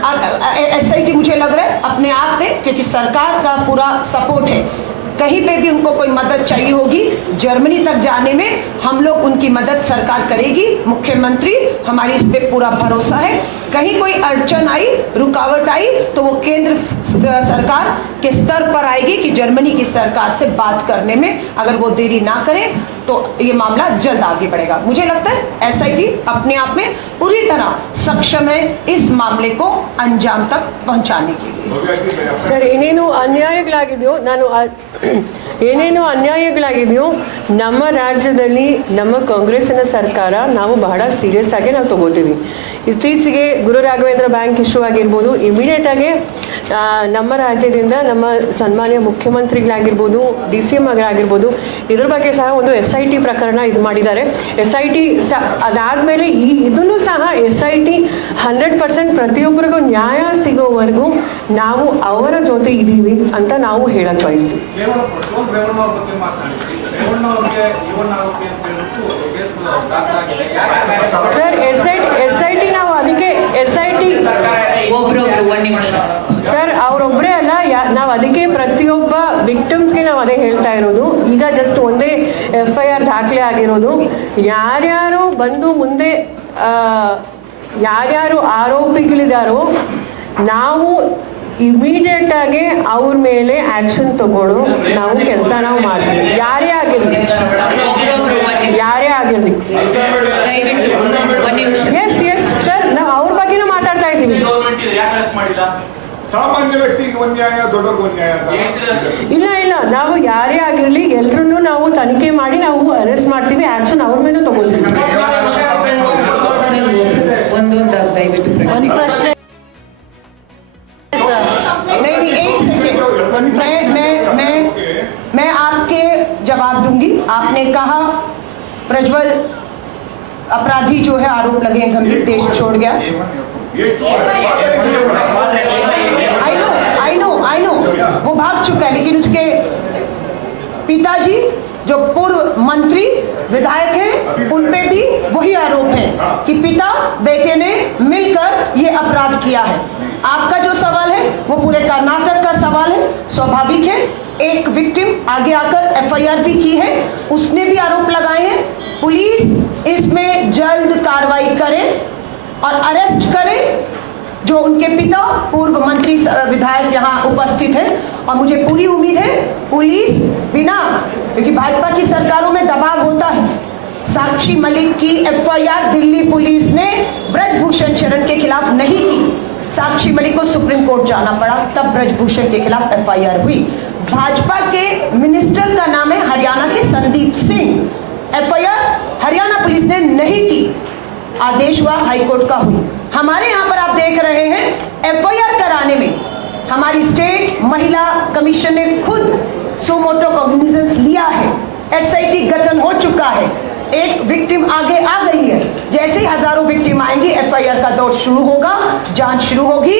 SIT मुझे लग रहा है अपने आप में, क्योंकि सरकार का पूरा सपोर्ट है, कहीं पे भी उनको कोई मदद चाहिए होगी जर्मनी तक जाने में, हम लोग उनकी मदद सरकार करेगी। मुख्यमंत्री, हमारी इस पे पूरा भरोसा है। कहीं कोई अड़चन आई, रुकावट आई, तो वो केंद्र सरकार के स्तर पर आएगी कि जर्मनी की सरकार से बात करने में। अगर वो देरी ना करें तो ये मामला जल्द आगे बढ़ेगा। मुझे लगता है एसआईटी अपने आप में पूरी तरह सक्षम है इस मामले को अंजाम तक पहुंचाने के लिए। ಸರ್ ಏನೇನು ಅನ್ಯಾಯಗಳಾಗಿದೆಯೋ ಏನೇನು ಅನ್ಯಾಯಗಳಾಗಿದೆಯೋ ನಮ್ಮ ರಾಜ್ಯದಲ್ಲಿ ನಮ್ಮ ಕಾಂಗ್ರೆಸ್ಸಿನ ಸರ್ಕಾರ ನಾವು ಬಹಳ ಸೀರಿಯಸ್ ಆಗಿ ನಾವು ತಗೋತೀವಿ. ಇತ್ತೀಚೆಗೆ ಗುರು ರಾಘವೇಂದ್ರ ಬ್ಯಾಂಕ್ ಇಶ್ಯೂ ಆಗಿರ್ಬೋದು, ಇಮಿಡಿಯೇಟ್ ಆಗಿ ನಮ್ಮ ರಾಜ್ಯದಿಂದ ನಮ್ಮ ಸನ್ಮಾನ್ಯ ಮುಖ್ಯಮಂತ್ರಿಗಳಾಗಿರ್ಬೋದು, DCM ಆಗಿರ್ಬೋದು, ಇದ್ರ ಬಗ್ಗೆ ಸಹ ಒಂದು SIT ಪ್ರಕರಣ ಇದು ಮಾಡಿದ್ದಾರೆ. SIT ಅದಾದಮೇಲೆ ಇದನ್ನು ಸಹ SIT 100% ಪ್ರತಿಯೊಬ್ಬರಿಗೂ ನ್ಯಾಯ ಸಿಗೋವರೆಗೂ ನಾವು ಅವರ ಜೊತೆ ಇದ್ದೀವಿ ಅಂತ ನಾವು ಹೇಳಕ್ ಬಯಸ್ತೀವಿ. ಸರ್ SIT ನಾವು ಅದಕ್ಕೆ SIT ಒಬ್ರೊಬ್ರು ಒಂದು ನಿಮಿಷ ಸರ್ ಅವರೊಬ್ಬರೇ ಅಲ್ಲ, ನಾವು ಅದಕ್ಕೆ ಪ್ರತಿಯೊಬ್ಬ ವಿಕ್ಟಿಮ್ಸ್ಗೆ ನಾವು ಅದೇ ಹೇಳ್ತಾ ಇರೋದು. ಈಗ ಜಸ್ಟ್ ಒಂದೇ FIR ದಾಖಲೆ ಆಗಿರೋದು. ಯಾರ್ಯಾರು ಬಂದು ಮುಂದೆ ಯಾರ್ಯಾರು ಆರೋಪಿಗಳಿದಾರೋ ನಾವು ಇಮಿಡಿಯೇಟ್ ಆಗಿ ಅವ್ರ ಮೇಲೆ ಆಕ್ಷನ್ ತಗೊಳ್ಳೋ ನಾವು ಕೆಲಸ ನಾವು ಮಾಡ್ತೀವಿ. ಯಾರೇ ಆಗಿರಲಿ ದಯವಿಟ್ಟು ಒಂದು ನಿಮಿಷ. ಎಸ್ ಸರ್, ನಾವು ಅವ್ರ ಬಗ್ಗೆನೂ ಮಾತಾಡ್ತಾ ಇದ್ದೀವಿ. ಸಾಮಾನ್ಯ ವ್ಯಕ್ತಿಗೆ ಒಂದು ನ್ಯಾಯ, ದೊಡ್ಡವ್ರಿಗೆ ಒಂದು ನ್ಯಾಯ ಇಲ್ಲ, ನಾವು ಯಾರೇ ಆಗಿರಲಿ ಎಲ್ಲರನ್ನೂ ನಾವು ತನಿಖೆ ಮಾಡಿ ನಾವು ಅರೆಸ್ಟ್ ಮಾಡ್ತೀವಿ, ಆಕ್ಷನ್ ಅವ್ರ ಮೇಲೂ ತಗೊಳ್ತೀವಿ. ಒಂದೊಂದು ದಯವಿಟ್ಟು ಪ್ರಶ್ನೆ. मैं आपके जवाब दूंगी। आपने कहा प्रज्वल अपराधी जो है आरोप लगे गंभीर देश छोड़ गया। आई नो वो भाग चुका है, लेकिन उसके पिताजी जो पूर्व मंत्री विधायक हैं उन पे भी वही आरोप है कि पिता बेटे ने मिलकर ये अपराध किया है। आपका जो सवाल है वो पूरे कर्नाटक का सवाल है, स्वाभाविक है। एक विक्टिम आगे आकर FIR भी की है, उसने भी आरोप लगाए हैं। पुलिस इसमें जल्द कार्रवाई करे और अरेस्ट करे जो उनके पिता पूर्व मंत्री विधायक यहाँ उपस्थित है। और मुझे पूरी उम्मीद है पुलिस बिना, क्योंकि भाजपा की सरकारों में दबाव होता है, साक्षी मलिक की FIR दिल्ली पुलिस ने ब्रजभूषण शरण के खिलाफ नहीं की। साक्षी मलिक को सुप्रीम कोर्ट जाना पड़ा, तब ब्रजभूषण के खिलाफ FIR हुई। भाजपा के मिनिस्टर का नाम है हरियाणा के संदीप सिंह, FIR हरियाणा पुलिस ने नहीं की, आदेश हुआ हाईकोर्ट का हुई। हमारे यहाँ पर आप देख रहे हैं FIR कराने में हमारी स्टेट महिला कमीशन ने खुद सुमोटो कॉग्निजेंस लिया है, SIT गठन हो चुका है, एक विक्टिम आगे आ गई है। जैसे ही हजारों विक्टिम आएंगी FIR का दौर शुरू होगा, जांच शुरू होगी,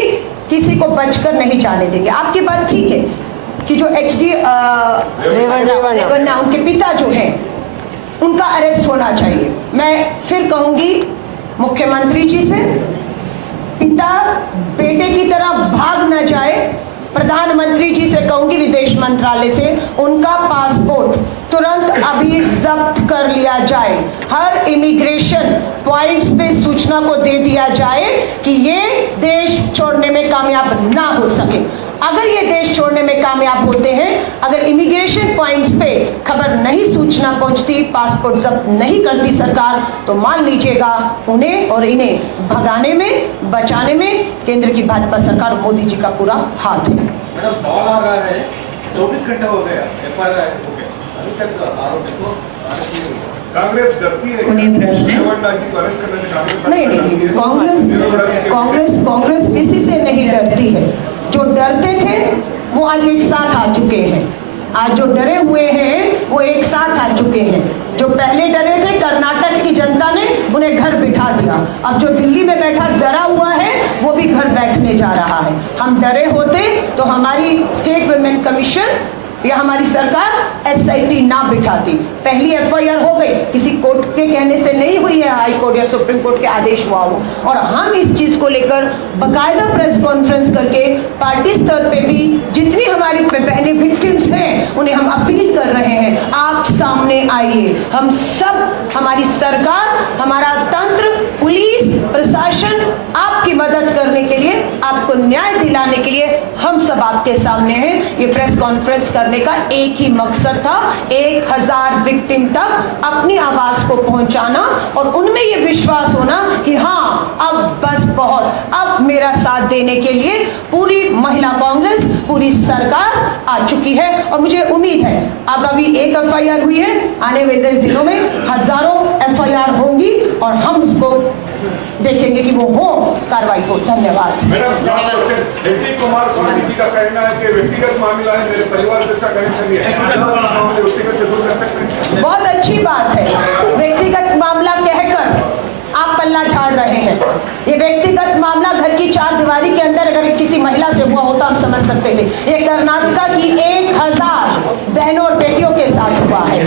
किसी को बचकर नहीं जाने देंगे। आपकी बात ठीक है कि जो HD रेवन्ना उनके पिता जो हैं उनका अरेस्ट होना चाहिए। मैं फिर कहूंगी मुख्यमंत्री जी से, पिता बेटे की तरह भाग न जाए। प्रधानमंत्री जी से कहूंगी विदेश मंत्रालय से उनका पासपोर्ट तुरंत अभी जब्त कर लिया जाए। हर इमिग्रेशन पॉइंट्स पे सूचना को दे दिया जाए कि ये देश छोड़ने में कामयाब ना हो सके। अगर ये देश छोड़ने में कामयाब होते हैं, अगर इमिग्रेशन पॉइंट्स पे खबर नहीं, सूचना पहुंचती, पासपोर्ट जब्त नहीं करती सरकार, तो मान लीजिएगा उन्हें और इन्हें भगाने में, बचाने में केंद्र की भाजपा सरकार मोदी जी का पूरा हाथ है। मैडम सवाल आ रहा है, 24 घंटे हो गया FIR हो गया, अभी तक आरोपी को अरेस्ट नहीं हुआ। कांग्रेस डरती है उन्हें प्रश्न है? अरेस्ट करने से कांग्रेस नहीं, कांग्रेस किसी से नहीं डरती है। जो डरते थे वो आज एक साथ आ चुके हैं, आज जो डरे हुए हैं वो एक साथ आ चुके हैं। जो पहले डरे थे कर्नाटक की जनता ने उन्हें घर बिठा दिया, अब जो दिल्ली में बैठा डरा हुआ है वो भी घर बैठने जा रहा है। हम डरे होते तो हमारी स्टेट वुमेन कमीशन या हमारी सरकार SIT ना बिठाती। पहली FIR हो गई, किसी कोर्ट के कहने से नहीं हुई है, हाई कोर्ट या सुप्रीम कोर्ट के आदेश हुआ हो। और हम इस चीज को लेकर बकायदा प्रेस कॉन्फ्रेंस करके पार्टी स्तर पे भी जितनी हमारी बहनें विक्टिम्स हैं उन्हें हम अपील कर रहे हैं, आप सामने आइए। हम सब, हमारी सरकार, हमारा तंत्र, पुलिस, प्रशासन आपकी मदद करने के लिए आपको न्याय दिलाने के लिए हम सब आपके सामने हैं। ये प्रेस कॉन्फ्रेंस करने का एक ही मकसद था, 1000 विक्टिम तक अपनी आवाज को पहुंचाना और उनमें ये विश्वास होना कि हाँ अब बस बहुत, अब मेरा साथ देने के लिए पूरी महिला कांग्रेस, पूरी सरकार आ चुकी है। और मुझे उम्मीद है अब अभी एक FIR हुई है, आने वाले दिनों में हजारों FIR होंगी और हम उसको देखेंगे कि वो हो, कार्रवाई हो। धन्यवाद। मैडम, एचडी कुमार स्वामी जी का कहना है कि व्यक्तिगत मामला है, मेरे परिवार से इसका कनेक्शन है, व्यक्तिगत से दूर कर सकते हैं। बहुत अच्छी बात है, व्यक्तिगत मामला कहकर आप पल्ला झाड़ रहे हैं। ये व्यक्तिगत मामला घर की 4 दीवारी के अंदर अगर किसी महिला से हुआ होता हम समझ सकते थे। ये कर्नाटका की 1000 बहनों और बेटियों के साथ हुआ है।